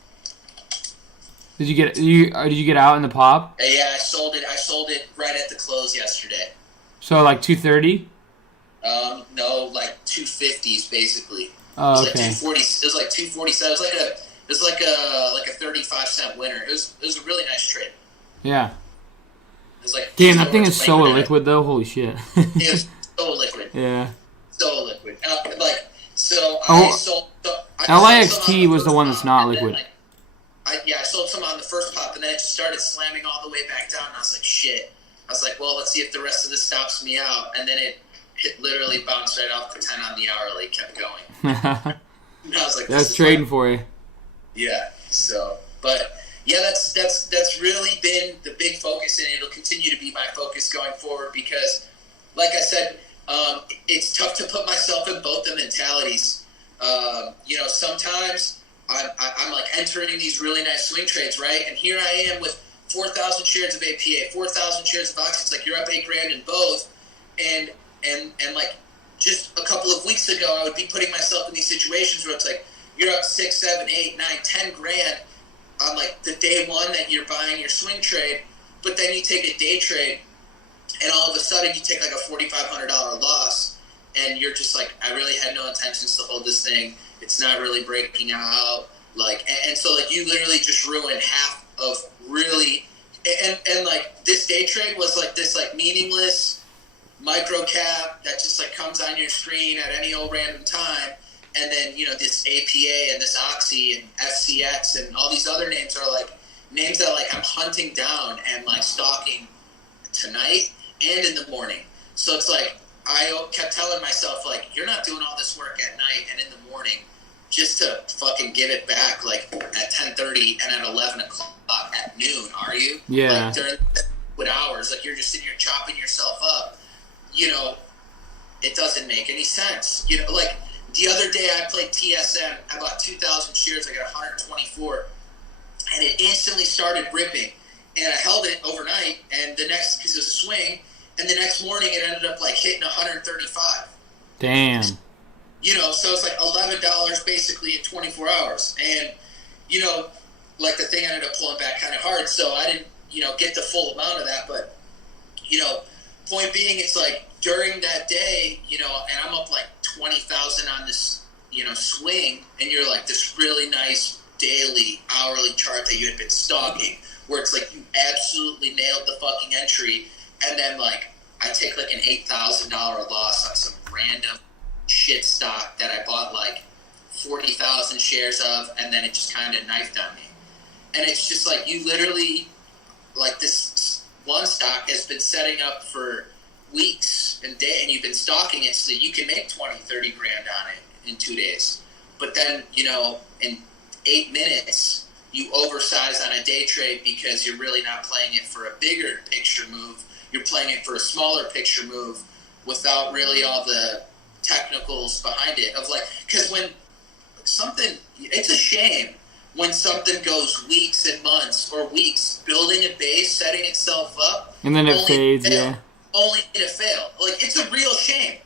Did you get out in the pop? Yeah, I sold it right at the close yesterday. So like 230? No, like 250s basically. Oh, it was okay. It was like 247. It was like a 35-cent winner. It was a really nice trade. Yeah. It was like, damn, that thing is so illiquid though. Holy shit. It was so liquid. Yeah. So liquid. So Oh, I sold. LIXT was the one that's not liquid. I sold some on the first pop, and then it just started slamming all the way back down. And I was like, shit. I was like, well, let's see if the rest of this stops me out. And then it literally bounced right off the 10 on the hourly, kept going. And I was like, that's trading for you. Yeah. So, but yeah, that's really been the big focus, and it'll continue to be my focus going forward because, like I said, it's tough to put myself in both the mentalities. Sometimes I'm like entering these really nice swing trades, right? And here I am with 4,000 shares of APA, 4,000 shares of Oxy. It's like you're up $8,000 in both, and like just a couple of weeks ago, I would be putting myself in these situations where it's like you're up 6, 7, 8, 9, 10 grand on like the day one that you're buying your swing trade, but then you take a day trade, and all of a sudden you take like a $4,500 loss, and you're just like, I really had no intentions to hold this thing. It's not really breaking out, like, and so like you literally just ruined half of really, and like this day trade was like this like meaningless micro cap that just like comes on your screen at any old random time, and then this APA and this Oxy and FCX and all these other names are like names that like I'm hunting down and like stalking tonight and in the morning. So it's like I kept telling myself like, you're not doing all this work at night and in the morning just to fucking give it back like at 10:30 and at 11 o'clock at noon, are you? Yeah. Like during the hours, like you're just sitting here chopping yourself up. It doesn't make any sense. Like the other day I played TSM. I bought 2,000 shares. I got 124, and it instantly started ripping. And I held it overnight, and because it was a swing, and the next morning it ended up like hitting 135. Damn. So it's like $11 basically in 24 hours. And, like the thing ended up pulling back kind of hard, so I didn't, get the full amount of that. But, point being, it's like during that day, and I'm up like 20,000 on this, swing, and you're like this really nice daily, hourly chart that you had been stalking, where it's like you absolutely nailed the fucking entry, and then like I take like an $8,000 loss on some random shit stock that I bought like 40,000 shares of, and then it just kind of knifed on me. And it's just like you literally, like this one stock has been setting up for weeks and you've been stalking it so that you can make 20, 30 grand on it in 2 days. But then, in 8 minutes, you oversize on a day trade because you're really not playing it for a bigger picture move. You're playing it for a smaller picture move without really all the technicals behind it. Of like, because when something, it's a shame when something goes weeks and months or weeks, building a base, setting itself up, and then it fades, yeah. Only to fail. Like, it's a real shame.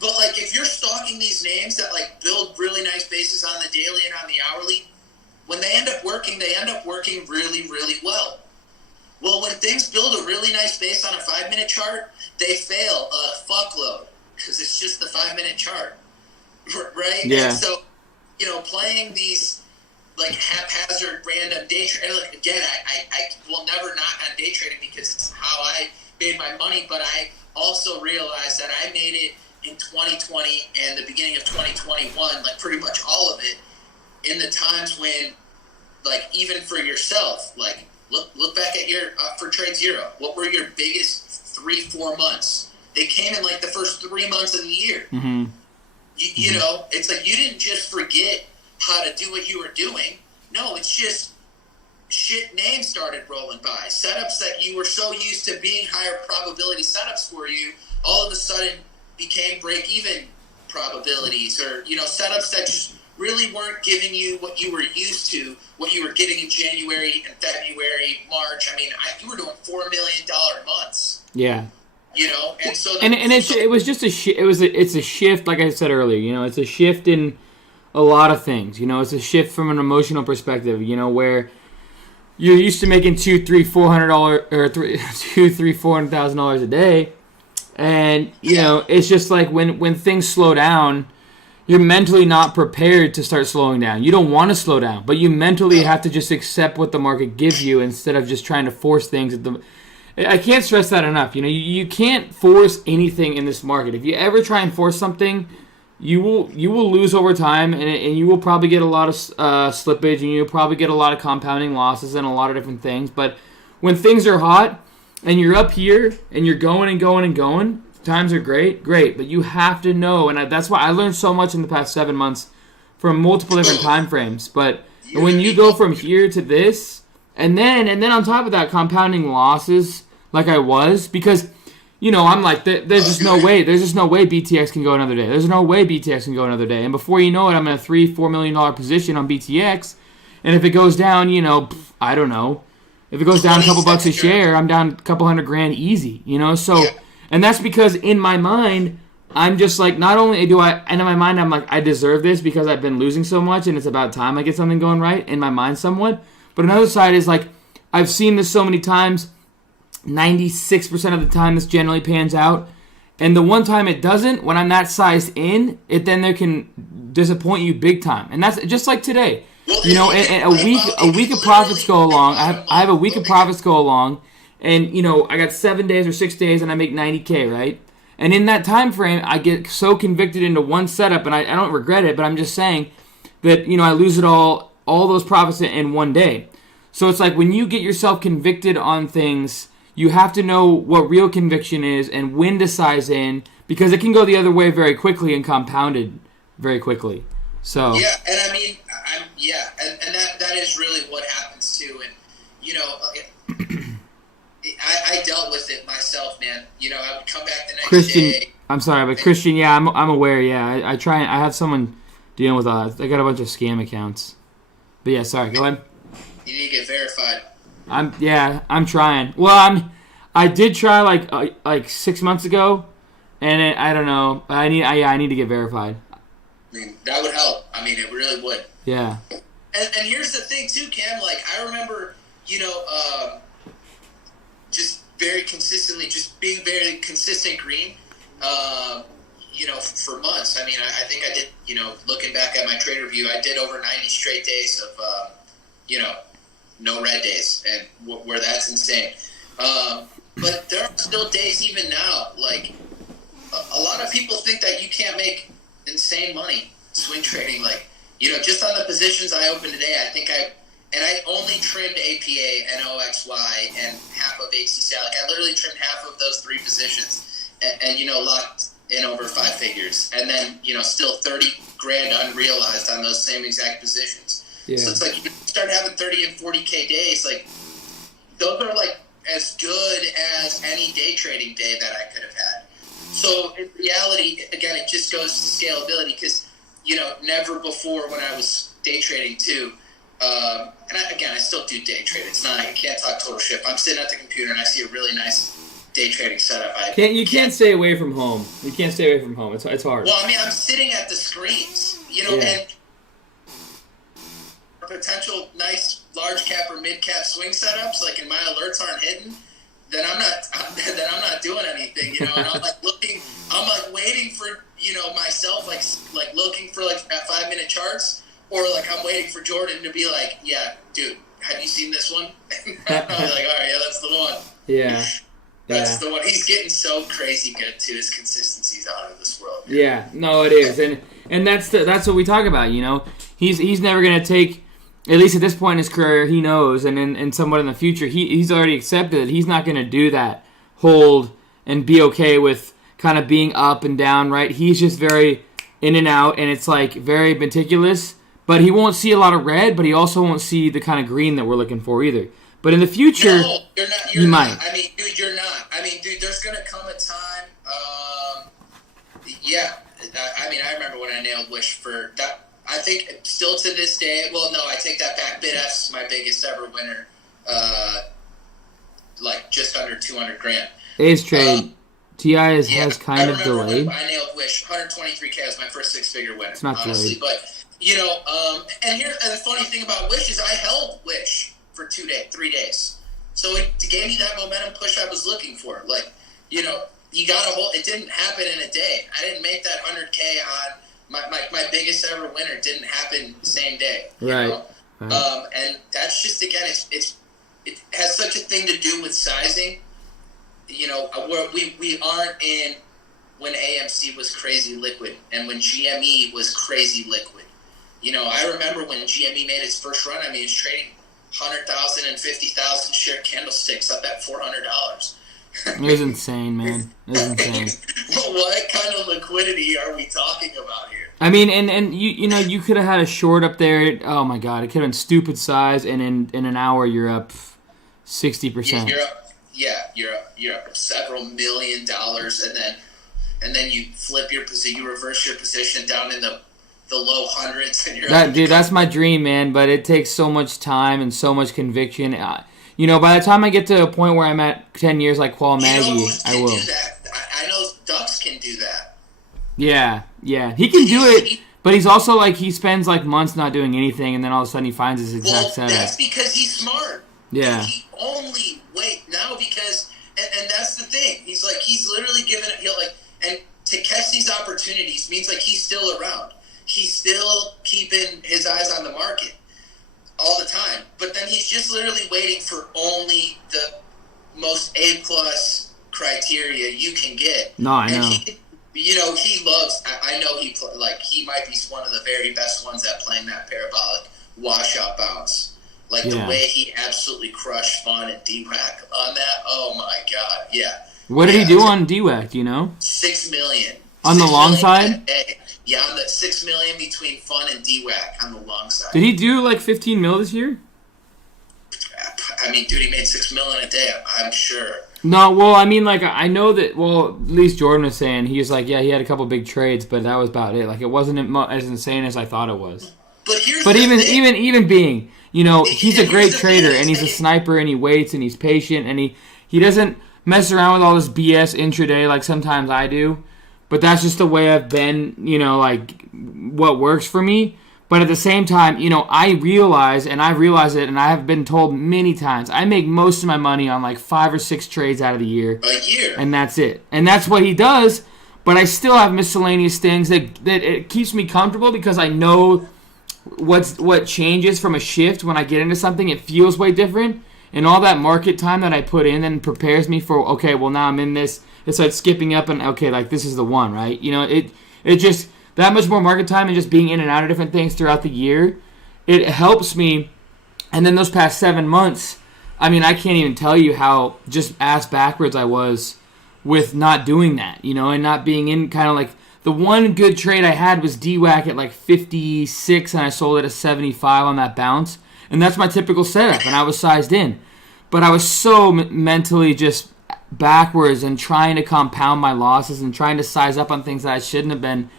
But, like, if you're stalking these names that, like, build really nice bases on the daily and on the hourly, when they end up working really, really well. Well, when things build a really nice base on a 5-minute chart, they fail a fuckload because it's just the 5-minute chart, right? Yeah. And so, you know, playing these, like, haphazard, random day trading, like, again, I will never knock on day trading because it's how I made my money, but I also realized that I made it in 2020 and the beginning of 2021, like, pretty much all of it, in the times when, like, even for yourself, like, look back at your for Trade Zero. What were your biggest 3-4 months? They came in, like, the first 3 months of the year. Mm-hmm. You know, it's like you didn't just forget how to do what you were doing. No, it's just shit names started rolling by. Setups that you were so used to being higher probability setups for you, all of a sudden became break-even probabilities, or, you know, setups that just really weren't giving you what you were used to, what you were getting in January and February, March. I mean, you were doing $4 million months. Yeah. You know, and so it was just it's a shift, like I said earlier. You know, it's a shift in a lot of things. You know, it's a shift from an emotional perspective. You know, where you're used to making $400 or $400,000 a day, and you know, it's just like when things slow down, you're mentally not prepared to start slowing down. You don't want to slow down, but you mentally have to just accept what the market gives you instead of just trying to force things at the. I can't stress that enough. You know, you can't force anything in this market. If you ever try and force something, you will lose over time, and you will probably get a lot of slippage, and you'll probably get a lot of compounding losses and a lot of different things. But when things are hot and you're up here and you're going and going and going, times are great. But you have to know, and that's why I learned so much in the past 7 months from multiple different time frames. But when you go from here to this, and then on top of that, compounding losses like I was, because, you know, I'm like, there's just no way BTX can go another day. There's no way BTX can go another day. And before you know it, I'm in a $3-4 million position on BTX. And if it goes down, you know, I don't know. If it goes down a couple bucks a share, I'm down a couple $100,000 easy, you know? So, and that's because in my mind, I'm just like, not only do I, and in my mind, I'm like, I deserve this because I've been losing so much and it's about time I get something going right in my mind somewhat. But another side is like, I've seen this so many times, 96% of the time this generally pans out. And the one time it doesn't, when I'm that sized in, there can disappoint you big time. And that's just like today. You know, and a week of profits go along. I have a week of profits go along. And, you know, I got 7 days or 6 days and I make $90K, right? And in that time frame, I get so convicted into one setup, and I don't regret it, but I'm just saying that, you know, I lose it all those profits in one day. So it's like when you get yourself convicted on things, you have to know what real conviction is and when to size in, because it can go the other way very quickly and compounded very quickly. So yeah, and I mean, and that is really what happens too. And, you know, I dealt with it myself, man. You know, I would come back the next day. I'm sorry, but Christian, yeah, I'm aware. Yeah, I try. I have someone dealing with I got a bunch of scam accounts. But yeah, sorry. Go ahead. You need to get verified. I'm trying. Well, I did try like 6 months ago, and I don't know. I need to get verified. I mean, that would help. I mean, it really would. Yeah. And here's the thing too, Cam. Like, I remember, you know, just very consistently, just being very consistent green. You know, for months. I mean, I think I did. You know, looking back at my trade review, I did over 90 straight days of, you know, no red days, and where that's insane. But there are still days even now, like, a lot of people think that you can't make insane money swing trading. Like, you know, just on the positions I opened today, I only trimmed APA and OXY and half of HCC. Like, I literally trimmed half of those 3 positions and you know, locked in over 5 figures. And then, you know, still $30,000 unrealized on those same exact positions. Yeah. So it's like, you start having 30 and 40K days, like, those are like as good as any day trading day that I could have had. So in reality, again, it just goes to scalability, because, you know, never before when I was day trading too, I still do day trade. It's not, I can't talk total shit. If I'm sitting at the computer and I see a really nice day trading setup, you can't stay away from home. You can't stay away from home. It's hard. Well, I mean, I'm sitting at the screens, and potential nice large cap or mid cap swing setups, like, and my alerts aren't hidden, then I'm not doing anything, and I'm waiting for, myself, like looking for like at 5-minute charts, or like I'm waiting for Jordan to be like, yeah, dude, have you seen this one? I'm like, all right, yeah, that's the one. Yeah. That's the one. He's getting so crazy good too. His consistency's out of this world. Man. Yeah, no, it is, and that's what we talk about. He's never gonna take, at least at this point in his career, he knows, and somewhat in the future, he's already accepted that he's not gonna do that, hold and be okay with kind of being up and down. Right? He's just very in and out, and it's like very meticulous. But he won't see a lot of red, but he also won't see the kind of green that we're looking for either. But in the future, no, you're not. He might. I mean, dude, you're not. I mean, dude, there's gonna come a time. Yeah. I mean, I remember when I nailed Wish for that. I think still to this day. Well, no, I take that back. BidF's my biggest ever winner. Like just under $200,000. Ace trade. TI has kind of delayed. I nailed Wish. 123K was my first 6-figure winner. It's not honestly, delayed. But and the funny thing about Wish is I held Wish for 3 days. So it gave me that momentum push I was looking for. Like, you got to hold. It didn't happen in a day. I didn't make that 100K on my biggest ever winner. Didn't happen same day. Right. And that's just, again, it has such a thing to do with sizing. Where we aren't in when AMC was crazy liquid and when GME was crazy liquid. I remember when GME made its first run. I mean, it's trading 100,000 and 50,000 share candlesticks up at $400. It was insane, man. It was insane. What kind of liquidity are we talking about here? I mean, and you could have had a short up there. Oh my God, it could have been stupid size, and in an hour you're up 60%. You're up several $1 million, and then you flip your position, you reverse your position down in the low hundreds, and that's my dream, man. But it takes so much time and so much conviction. By the time I get to a point where I'm at 10 years like Qual Maggie, I will. Do that. I know Ducks can do that. Yeah, he can do it, but he's also like, he spends like months not doing anything, and then all of a sudden he finds his exact setup. That's because he's smart. Yeah. He only wait now because, and that's the thing. He's literally giving it. And to catch these opportunities means like he's still around. He's still keeping his eyes on the market all the time. But then he's just literally waiting for only the most A+ criteria you can get. No, I know. And he loves. I know he might be one of the very best ones at playing that parabolic washout bounce. The way he absolutely crushed Fun and DWAC on that. Oh my God, yeah. What did he do on DWAC? Do you know? $6 million on the long side. Yeah, on the $6 million between Fun and DWAC on the long side. Did he do like 15 mil this year? I mean, dude, he made $6 million a day. I'm sure. No, well, I mean, like, I know that. Well, at least Jordan was saying he was like, yeah, he had a couple big trades, but that was about it. Like, it wasn't as insane as I thought it was. But even being, he's a great trader, and he's a sniper, and he waits, and he's patient, and he doesn't mess around with all this BS intraday like sometimes I do. But that's just the way I've been, like what works for me. But at the same time, I realize it, and I have been told many times, I make most of my money on like 5 or 6 trades out of the year. A year. And that's it. And that's what he does. But I still have miscellaneous things that it keeps me comfortable because I know what changes from a shift when I get into something. It feels way different. And all that market time that I put in then prepares me for, okay, well, now I'm in this. It's like skipping up and, okay, like this is the one, right? It just, that much more market time and just being in and out of different things throughout the year, it helps me. And then those past 7 months, I mean, I can't even tell you how just ass backwards I was with not doing that, and not being in kind of like, the one good trade I had was DWAC at like 56 and I sold it at 75 on that bounce. And that's my typical setup, and I was sized in. But I was so mentally just backwards and trying to compound my losses and trying to size up on things that I shouldn't have been.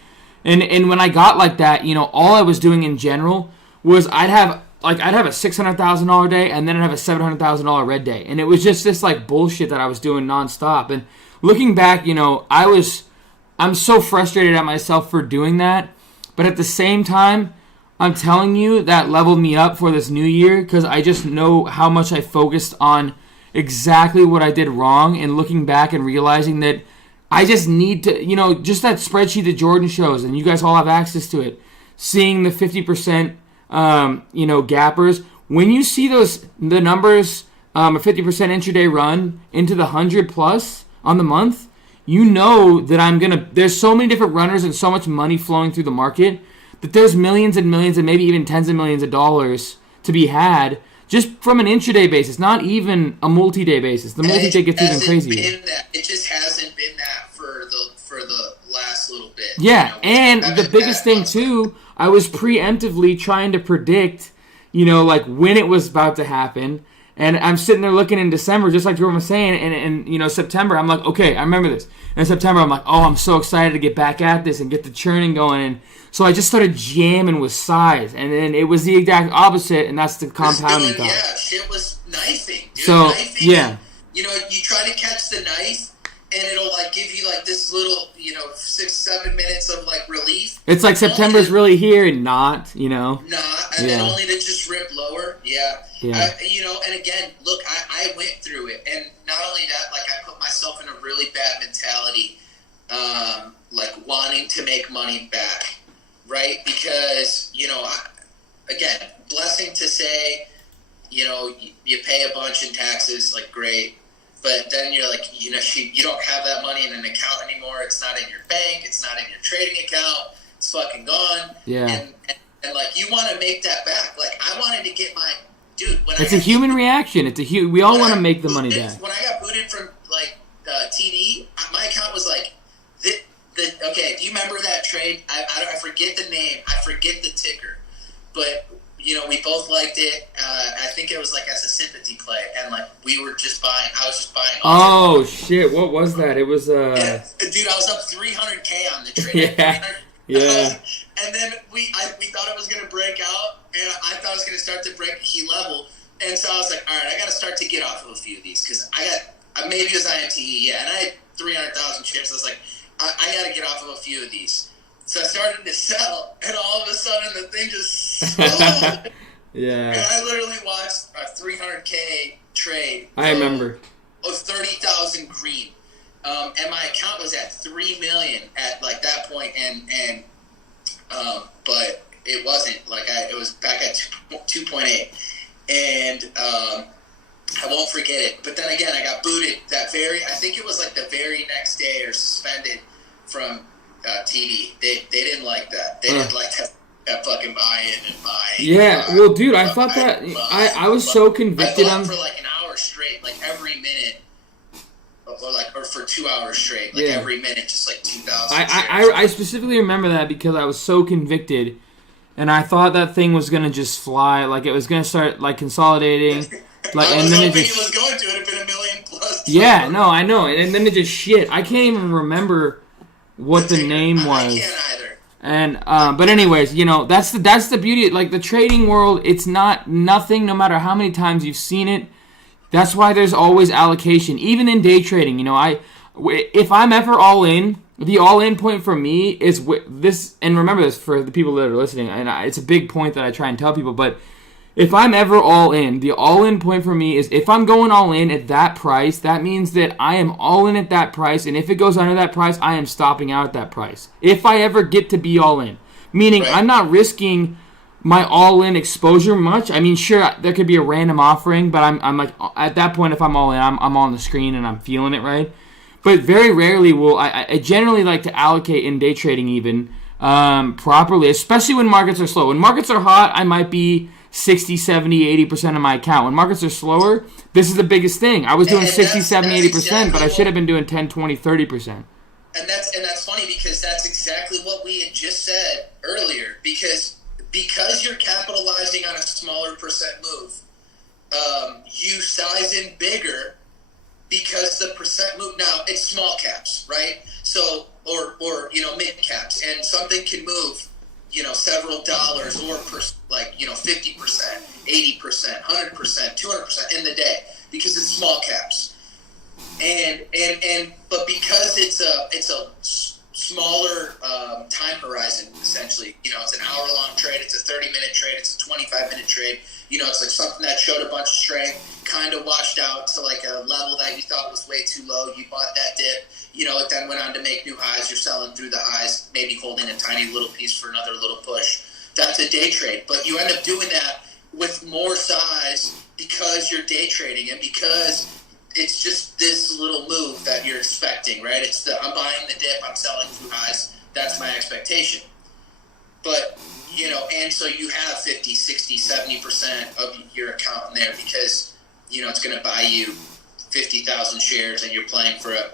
And when I got like that, all I was doing in general was I'd have like I'd have a $600,000 day and then I'd have a $700,000 red day, and it was just this like bullshit that I was doing nonstop. And looking back, you know, I'm so frustrated at myself for doing that, but at the same time, I'm telling you that leveled me up for this new year because I just know how much I focused on exactly what I did wrong, and looking back and realizing that I just need to, you know, just that spreadsheet that Jordan shows, and you guys all have access to it, seeing the 50%, you know, gappers. When you see the numbers, a 50% intraday run into the 100 plus on the month, you know that there's so many different runners and so much money flowing through the market that there's millions and millions and maybe even tens of millions of dollars to be had just from an intraday basis, not even a multi-day basis. The multi-day gets even crazier. It just hasn't been that for the last little bit. Yeah, you know, and the biggest thing too, I was preemptively trying to predict, you know, like when it was about to happen. And I'm sitting there looking in December, just like Jordan was saying, and you know, September, I'm like, okay, I remember this. And in September, I'm like, oh, I'm so excited to get back at this and get the churning going. And so I just started jamming with size, and then it was the exact opposite, and that's the compounding thought. Yeah, shit was knifing, dude. So, knifing, yeah. You know, you try to catch the knife, and it'll, like, give you, like, this little, you know, 6-7 minutes of, like, relief. It's like September's really here and not, you know. And then only to just rip lower. Yeah. You know, and again, look, I went through it, and not only that, like, I put myself in a really bad mentality, like, wanting to make money back, right? Because, you know, again, blessing to say, you know, you pay a bunch in taxes, like, great. But then you're like, you know, you don't have that money in an account anymore. It's not in your bank. It's not in your trading account. It's fucking gone. Yeah. And like, you want to make that back. Like, I wanted to get my... Dude, it's a human reaction. We all want to make the money back. When I got booted from, like, TD, my account was like... Okay, do you remember that trade? I forget the name. I forget the ticker. But... You know, we both liked it. I think it was like as a sympathy play, and like we were just buying. I was just buying. Oh shit! What was that? It was dude, I was up $300K on the trade. Yeah. And then we thought it was gonna break out, and I thought it was gonna start to break a key level, and so I was like, all right, I gotta start to get off of a few of these because I got maybe it was IMTE, and I had 300,000 chips. I was like, I gotta get off of a few of these. So I started to sell, and all of a sudden the thing just exploded. Yeah. And I literally watched a $300K trade. I remember. Of 30,000 green, and my account was at $3 million at like that point, and but it wasn't like it was back at 2.8, and I won't forget it. But then again, I got booted I think it was like the very next day or suspended from. TD. They didn't like that. They didn't like that fucking buy-in and buy. Yeah, well, dude, I thought that I was so convicted on for like an hour straight, like every minute, or for 2 hours straight, like every minute, just like 2,000. I specifically remember that because I was so convicted, and I thought that thing was gonna just fly, like it was gonna start like consolidating, like I was and then hoping it just was going to. It'd have been $1 million plus. Yeah, no, I know, and then it just shit. I can't even remember what the name was. I can't either. And but anyways, you know, that's the beauty. Like the trading world, it's not nothing. No matter how many times you've seen it, that's why there's always allocation. Even in day trading, you know, if I'm ever all in, the all in point for me is this. And remember this for the people that are listening. And it's a big point that I try and tell people, but. If I'm ever all in, the all-in point for me is if I'm going all in at that price, that means that I am all in at that price, and if it goes under that price, I am stopping out at that price. If I ever get to be all in. Meaning I'm not risking my all-in exposure much. I mean, sure, there could be a random offering, but I'm like, at that point, if I'm all in, I'm on the screen and I'm feeling it, right? But very rarely will I generally like to allocate in day trading even properly, especially when markets are slow. When markets are hot, I might be 60, 70, 80% of my account. When markets are slower, this is the biggest thing. I was doing 60, 70, 80%, exactly, but I should have been doing 10, 20, 30%. And that's funny because that's exactly what we had just said earlier. Because you're capitalizing on a smaller percent move, you size in bigger because the percent move. Now it's small caps, right? So or you know mid caps, and something can move several dollars or 50%, 80%, 100%, 200% in the day because it's small caps. But because it's a smaller time horizon, essentially, it's an hour-long trade, it's a 30-minute trade, it's a 25-minute trade. It's like something that showed a bunch of strength, kind of washed out to like a level that you thought was way too low. You bought that dip, it then went on to make new highs. You're selling through the highs, maybe holding a tiny little piece for another little push. That's a day trade. But you end up doing that with more size because you're day trading and because it's just this little move that you're expecting, right? It's I'm buying the dip, I'm selling through highs. That's my expectation. But, and so you have 50, 60, 70% of your account in there because, it's going to buy you 50,000 shares and you're playing for a,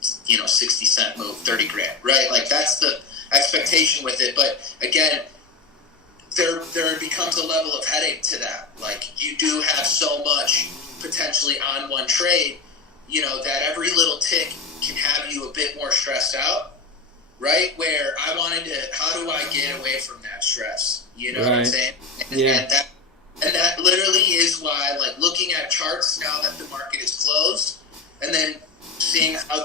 60-cent move, 30 grand, right? Like that's the expectation with it. But again, there becomes a level of headache to that. Like you do have so much potentially on one trade, that every little tick can have you a bit more stressed out, right? Where I wanted to, how do I get away from that stress? You know what I'm saying? And that literally is why, like, looking at charts now that the market is closed, and then seeing how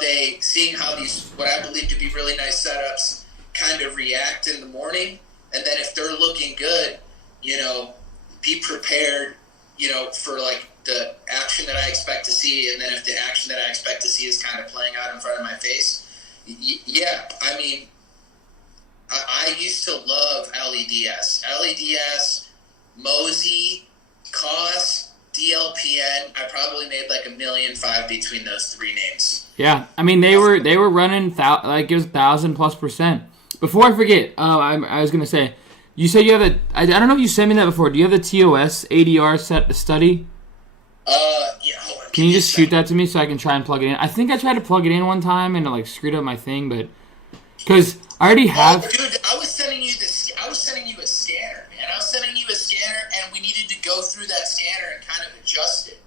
these, what I believe to be really nice setups kind of react in the morning, and then if they're looking good, be prepared, for like the action that I expect to see, and then if the action that I expect to see is kind of playing out in front of my face, I mean, I used to love LEDS, Mosey, COS, DLPN. I probably made like $1.5 million between those three names. Yeah, I mean they were running it was 1,000+%. Before I forget, I was gonna say, you said you have I don't know if you sent me that before. Do you have the TOS ADR set study? Yeah. Hold on. Can you just shoot that to me so I can try and plug it in? I think I tried to plug it in one time and it like screwed up my thing, but because I already have. Oh, dude, I was sending you a scanner, man. I was sending you a scanner, and we needed to go through that scanner and kind of adjust it.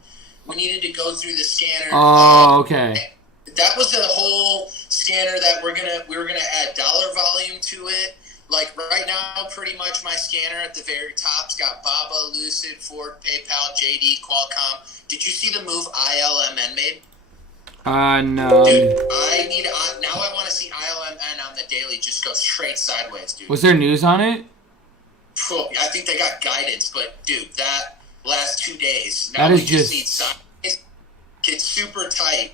We needed to go through the scanner. Oh, okay. That was a whole scanner that we were gonna add dollar volume to it. Like right now, pretty much my scanner at the very top's got BABA, Lucid, Ford, PayPal, JD, Qualcomm. Did you see the move ILMN made? No. Dude, now I want to see ILMN on the daily just go straight sideways, dude. Was there news on it? I think they got guidance, but dude, that last 2 days, now we just need sideways, get super tight.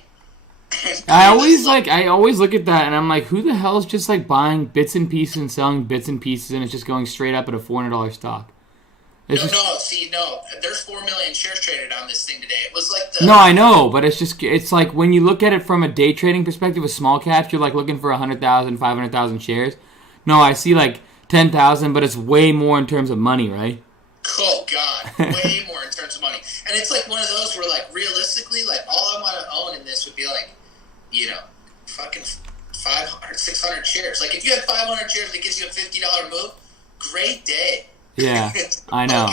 I always look at that and I'm like, who the hell is just like buying bits and pieces and selling bits and pieces and it's just going straight up at a $400 stock? No. There's 4 million shares traded on this thing today. It was like No, I know, but it's like when you look at it from a day trading perspective with small caps, you're like looking for 100,000, 500,000 shares. No, I see like 10,000, but it's way more in terms of money, right? Oh God, way more in terms of money. And it's like one of those where like realistically, like all I want to own in this would be like, fucking 500, 600 shares. Like if you had 500 shares that gives you a $50 move, great day. Yeah, I know.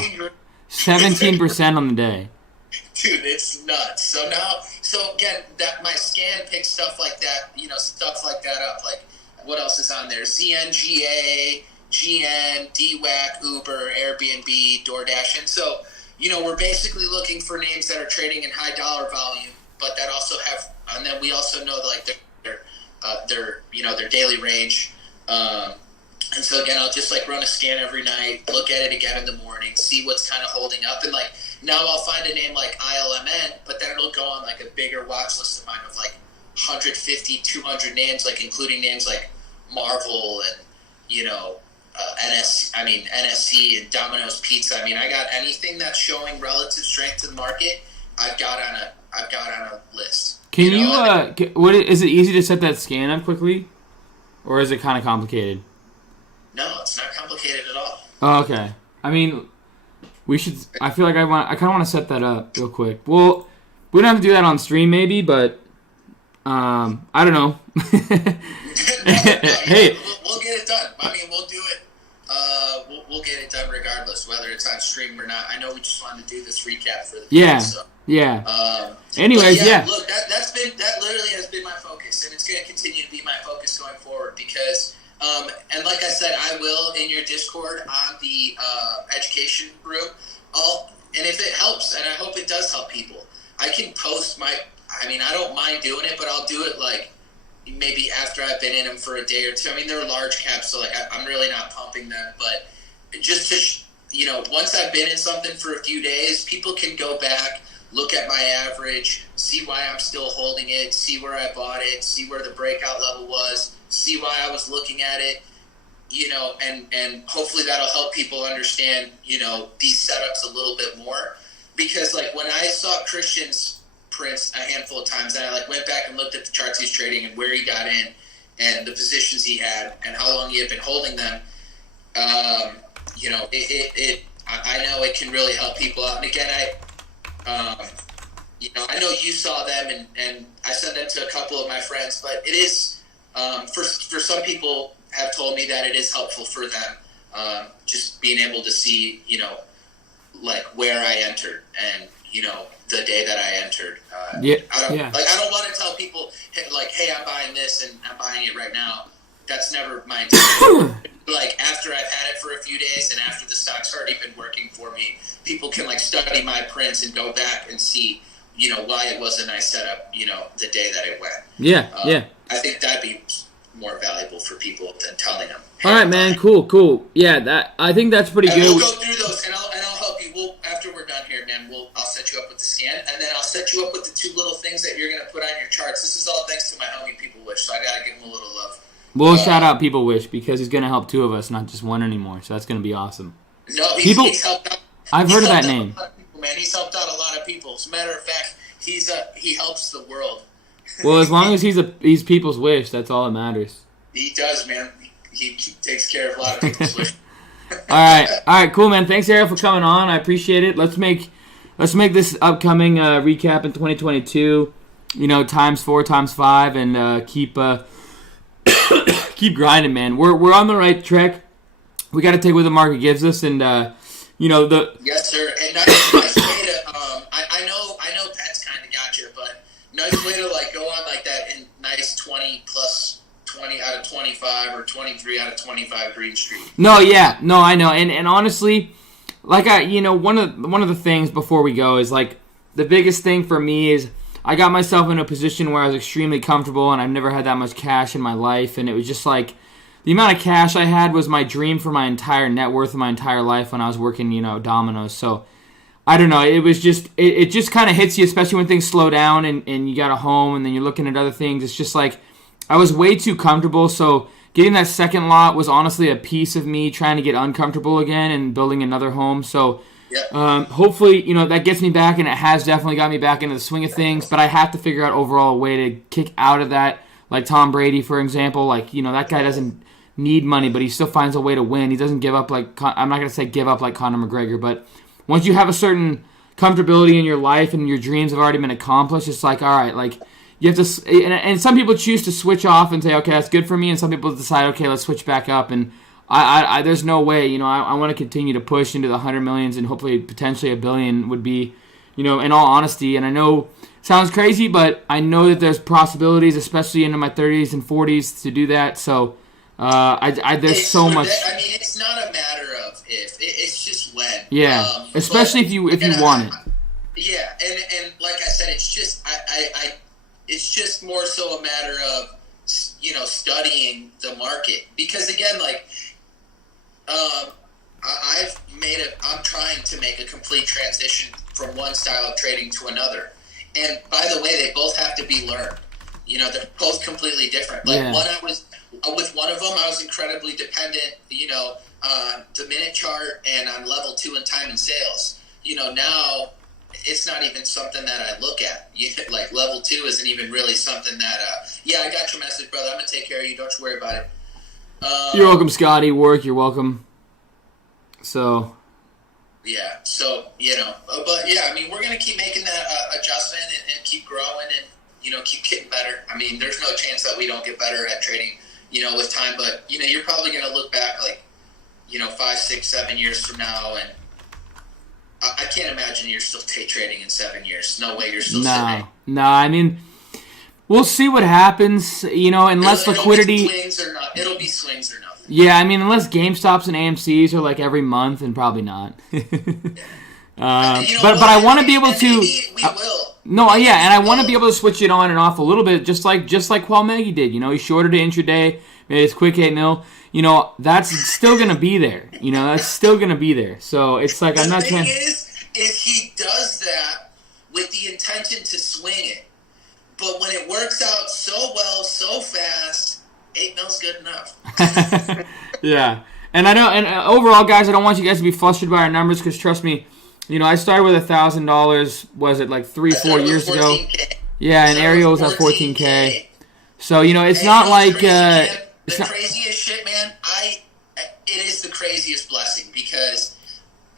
17% on the day. Dude, it's nuts. So again, that my scan picks stuff like that, stuff like that up. Like what else is on there? ZNGA, GN, DWAC, Uber, Airbnb, DoorDash. And so, we're basically looking for names that are trading in high dollar volume, but that also have, and then we also know like their daily range. And so again, I'll just like run a scan every night, look at it again in the morning, see what's kind of holding up. And like now I'll find a name like ILMN, but then it'll go on like a bigger watch list of mine of like 150, 200 names, like including names like Marvel and, NSC and Domino's Pizza. I mean, I got anything that's showing relative strength to the market, I've got on a list. Can is it easy to set that scan up quickly? Or is it kind of complicated? No, it's not complicated at all. Oh, okay. I mean, we should. I feel like I kind of want to set that up real quick. Well, we don't have to do that on stream, maybe, but I don't know. Hey, we'll get it done. I mean, we'll do it. We'll get it done regardless, whether it's on stream or not. I know we just wanted to do this recap for the fans, so. Yeah. Anyways, yeah. Look, that literally has been my focus, and it's going to continue to be my focus going forward because And like I said, I will in your Discord on the education room. And if it helps, and I hope it does help people, I can post I don't mind doing it, but I'll do it like maybe after I've been in them for a day or two. I mean, they're large caps, so like I'm really not pumping them, but just to, once I've been in something for a few days, people can go back, look at my average, see why I'm still holding it, see where I bought it, see where the breakout level was, see why I was looking at it, and hopefully that'll help people understand, these setups a little bit more. Because like when I saw Christian's prints a handful of times, and I like went back and looked at the charts he's trading and where he got in and the positions he had and how long he had been holding them, I know it can really help people out. And again, I know you saw them and I sent them to a couple of my friends, but it is, for some people have told me that it is helpful for them, just being able to see, like where I entered and, the day that I entered. I don't want to tell people hey, I'm buying this and I'm buying it right now. That's never my intention. Like after I've had it for a few days and after the stock's already been working for me, people can like study my prints and go back and see, why it was a nice setup, the day that it went. Yeah. I think that'd be more valuable for people than telling them. All right, man. Cool. Yeah, I think that's pretty good. We'll go through those, and I'll help you. After we're done here, man, I'll set you up with the scan, and then I'll set you up with the two little things that you're gonna put on your charts. This is all thanks to my homie People Wish, so I gotta give him a little love. We'll shout out People Wish because he's gonna help two of us, not just one anymore. So that's gonna be awesome. No, he's helped out. I've heard of that name. People, man, he's helped out a lot of people. As a matter of fact, he helps the world. Well, as long as he's People's Wish, that's all that matters. He does, man. He takes care of a lot of people's wish. All right, cool, man. Thanks, Ariel, for coming on. I appreciate it. Let's make this upcoming recap in 2022, times 4, times 5, and keep grinding, man. We're on the right track. We got to take what the market gives us, and Yes, sir. And nice way to I know Pat's kind of got you, but nice way to like go on like that in nice 20 plus 20 out of 25 or 23 out of 25 Green Street. I know. And honestly, like one of the things before we go is like the biggest thing for me is I got myself in a position where I was extremely comfortable and I've never had that much cash in my life, and it was just like the amount of cash I had was my dream for my entire net worth of my entire life when I was working, Domino's. So I don't know. It was just it just kind of hits you, especially when things slow down and you got a home and then you're looking at other things. It's just like I was way too comfortable, so getting that second lot was honestly a piece of me trying to get uncomfortable again and building another home. So hopefully, that gets me back, and it has definitely got me back into the swing of things, but I have to figure out overall a way to kick out of that, like Tom Brady, for example. Like, that guy doesn't need money, but he still finds a way to win. He doesn't give up I'm not going to say give up like Conor McGregor, but once you have a certain comfortability in your life and your dreams have already been accomplished, it's like, all right, like, you have to, and some people choose to switch off and say, okay, that's good for me, and some people decide, okay, let's switch back up, and I there's no way, I want to continue to push into the 100 millions and hopefully potentially $1 billion would be, in all honesty, and I know it sounds crazy, but I know that there's possibilities, especially into my 30s and 40s, to do that, so there's so much. It's not a matter of if, it's just when. Yeah, especially if you want it. Yeah, and like I said, it's just, it's just more so a matter of, studying the market. Because again, like, I'm trying to make a complete transition from one style of trading to another. And by the way, they both have to be learned. They're both completely different. Like with one of them, I was incredibly dependent, on the minute chart and on level 2 and time and sales. Now it's not even something that I look at. Like level 2 isn't even really something that, I got your message, brother. I'm going to take care of you. Don't you worry about it. You're welcome, Scotty. Work, you're welcome. So. Yeah, so, but yeah, we're going to keep making that adjustment and keep growing and, keep getting better. There's no chance that we don't get better at trading, with time, but, you're probably going to look back like, 5, 6, 7 years from now, and I can't imagine you're still day trading in 7 years. No way you're still sitting. No, we'll see what happens. Unless liquidity. It'll be swings or nothing. Yeah, I mean, unless GameStops and AMC's are like every month, and probably not. But I want to be able to. We will. No, yeah, and I want to be able to switch it on and off a little bit, just like Qualmegi did. He shorted it intraday, made his quick 8 mil. That's still gonna be there. That's still gonna be there. So it's like I'm not trying. The thing is he does that with the intention to swing it, but when it works out so well, so fast, 8 mil's good enough. Yeah, and I know, and overall, guys, I don't want you guys to be flustered by our numbers because trust me. I started with $1,000. Was it like 3-4 years ago? Yeah, and Ariel was at 14K. So it's not like the craziest shit, man. It is the craziest blessing because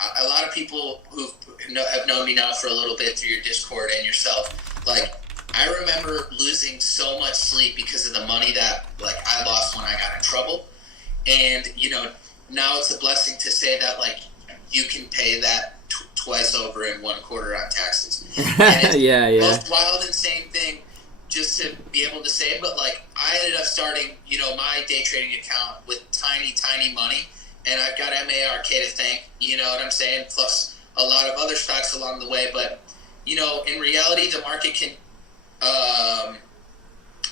a lot of people who have known me now for a little bit through your Discord and yourself, like I remember losing so much sleep because of the money that like I lost when I got in trouble, and now it's a blessing to say that like you can pay that twice over in 1 quarter on taxes. Yeah. Most wild, insane thing just to be able to say. But like, I ended up starting, my day trading account with tiny money, and I've got MARK to thank. You know what I'm saying? Plus a lot of other stocks along the way. But in reality, the market can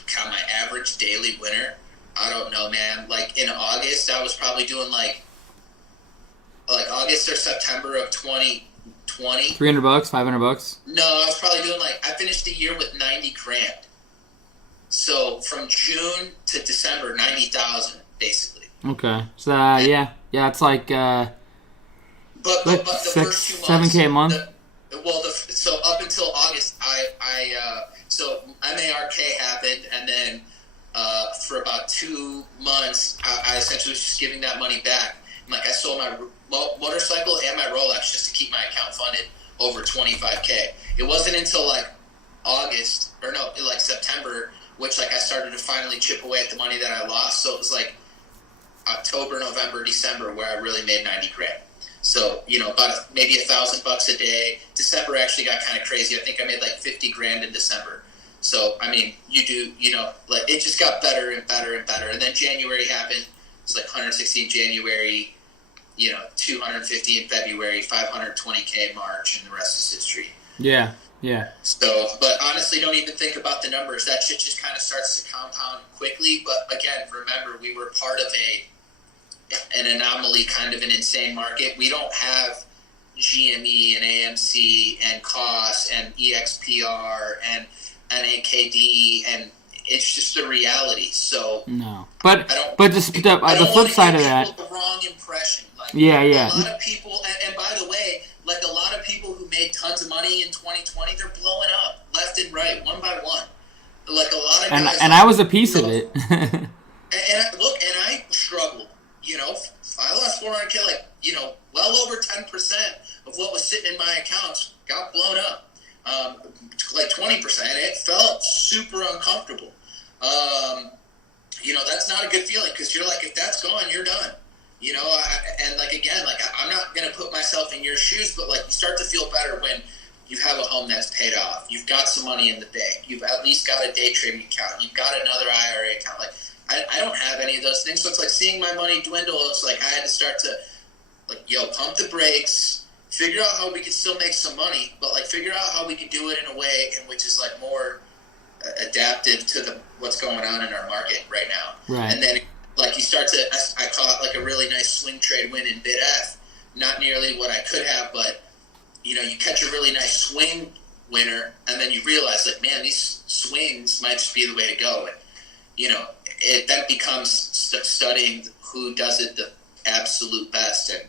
count my average daily winner. I don't know, man. Like in August, I was probably doing like August or September of 2020. $300, $500. No, I was probably doing I finished the year with 90 grand. So from June to December, 90,000 basically. Okay, so yeah, it's like but the first 2 months, 7K a month. So up until August, so MARK happened, and then for about 2 months, I essentially was just giving that money back. Like I sold my motorcycle and my Rolex just to keep my account funded over 25K. It wasn't until September, which I started to finally chip away at the money that I lost. So it was like October, November, December where I really made 90 grand. So about maybe $1,000 a day. December actually got kind of crazy. I think I made 50 grand in December. So I mean, you do it just got better and better and better. And then January happened. It's 160 in January. 250 in February, 520K in March, and the rest is history. Yeah. So, but honestly, don't even think about the numbers. That shit just kind of starts to compound quickly. But again, remember, we were part of an anomaly, kind of an insane market. We don't have GME and AMC and COS and EXPR and NAKD, and it's just a reality. So no, but the flip side of that, the wrong impression. Yeah. A lot of people, and by the way, a lot of people who made tons of money in 2020, they're blowing up left and right, one by one. A lot of guys. And I was a piece of it. and I struggled. I lost 400K, well over 10% of what was sitting in my accounts got blown up. 20%, and it felt super uncomfortable. That's not a good feeling because you're if that's gone, you're done. I'm not going to put myself in your shoes, but you start to feel better when you have a home that's paid off. You've got some money in the bank. You've at least got a day trading account. You've got another IRA account. I don't have any of those things. So it's seeing my money dwindle. It's I had to start to pump the brakes, figure out how we could still make some money, but figure out how we could do it in a way in which is more adaptive to what's going on in our market right now. Right. And then you start to, I caught a really nice swing trade win in bid-F. Not nearly what I could have, but you catch a really nice swing winner, and then you realize man, these swings might just be the way to go. And it then becomes studying who does it the absolute best. And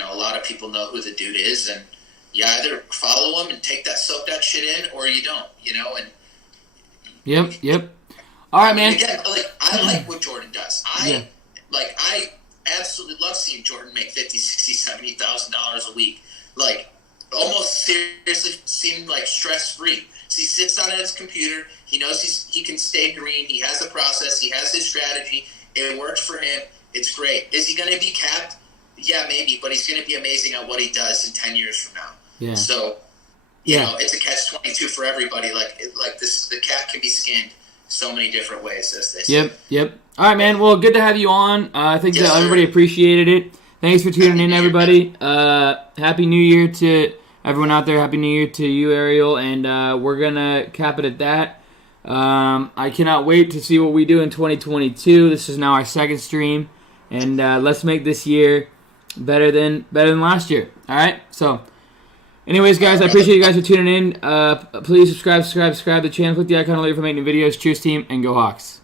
a lot of people know who the dude is, and you either follow him and soak that shit in, or you don't. And Yep. All right, man. Again, I like what Jordan does. I absolutely love seeing Jordan make $50,000, $60,000, $70,000 a week. Almost seriously seem stress-free. So he sits down at his computer. He knows he can stay green. He has a process. He has his strategy. It works for him. It's great. Is he going to be capped? Yeah, maybe. But he's going to be amazing at what he does in 10 years from now. Yeah. So, it's a catch-22 for everybody. The cat can be skinned. so many different ways, as they say. Yep. All right, man. Well, good to have you on. I think Yes, that sir. everybody appreciated it. Thanks for tuning in, everybody. Happy New Year to everyone out there. Happy New Year to you, Ariel. And we're going to cap it at that. I cannot wait to see what we do in 2022. This is now our second stream. And let's make this year better than last year. All right? So, anyways, guys, I appreciate you guys for tuning in. Please subscribe to the channel. Click the icon later for making videos. Cheers, team, and go Hawks.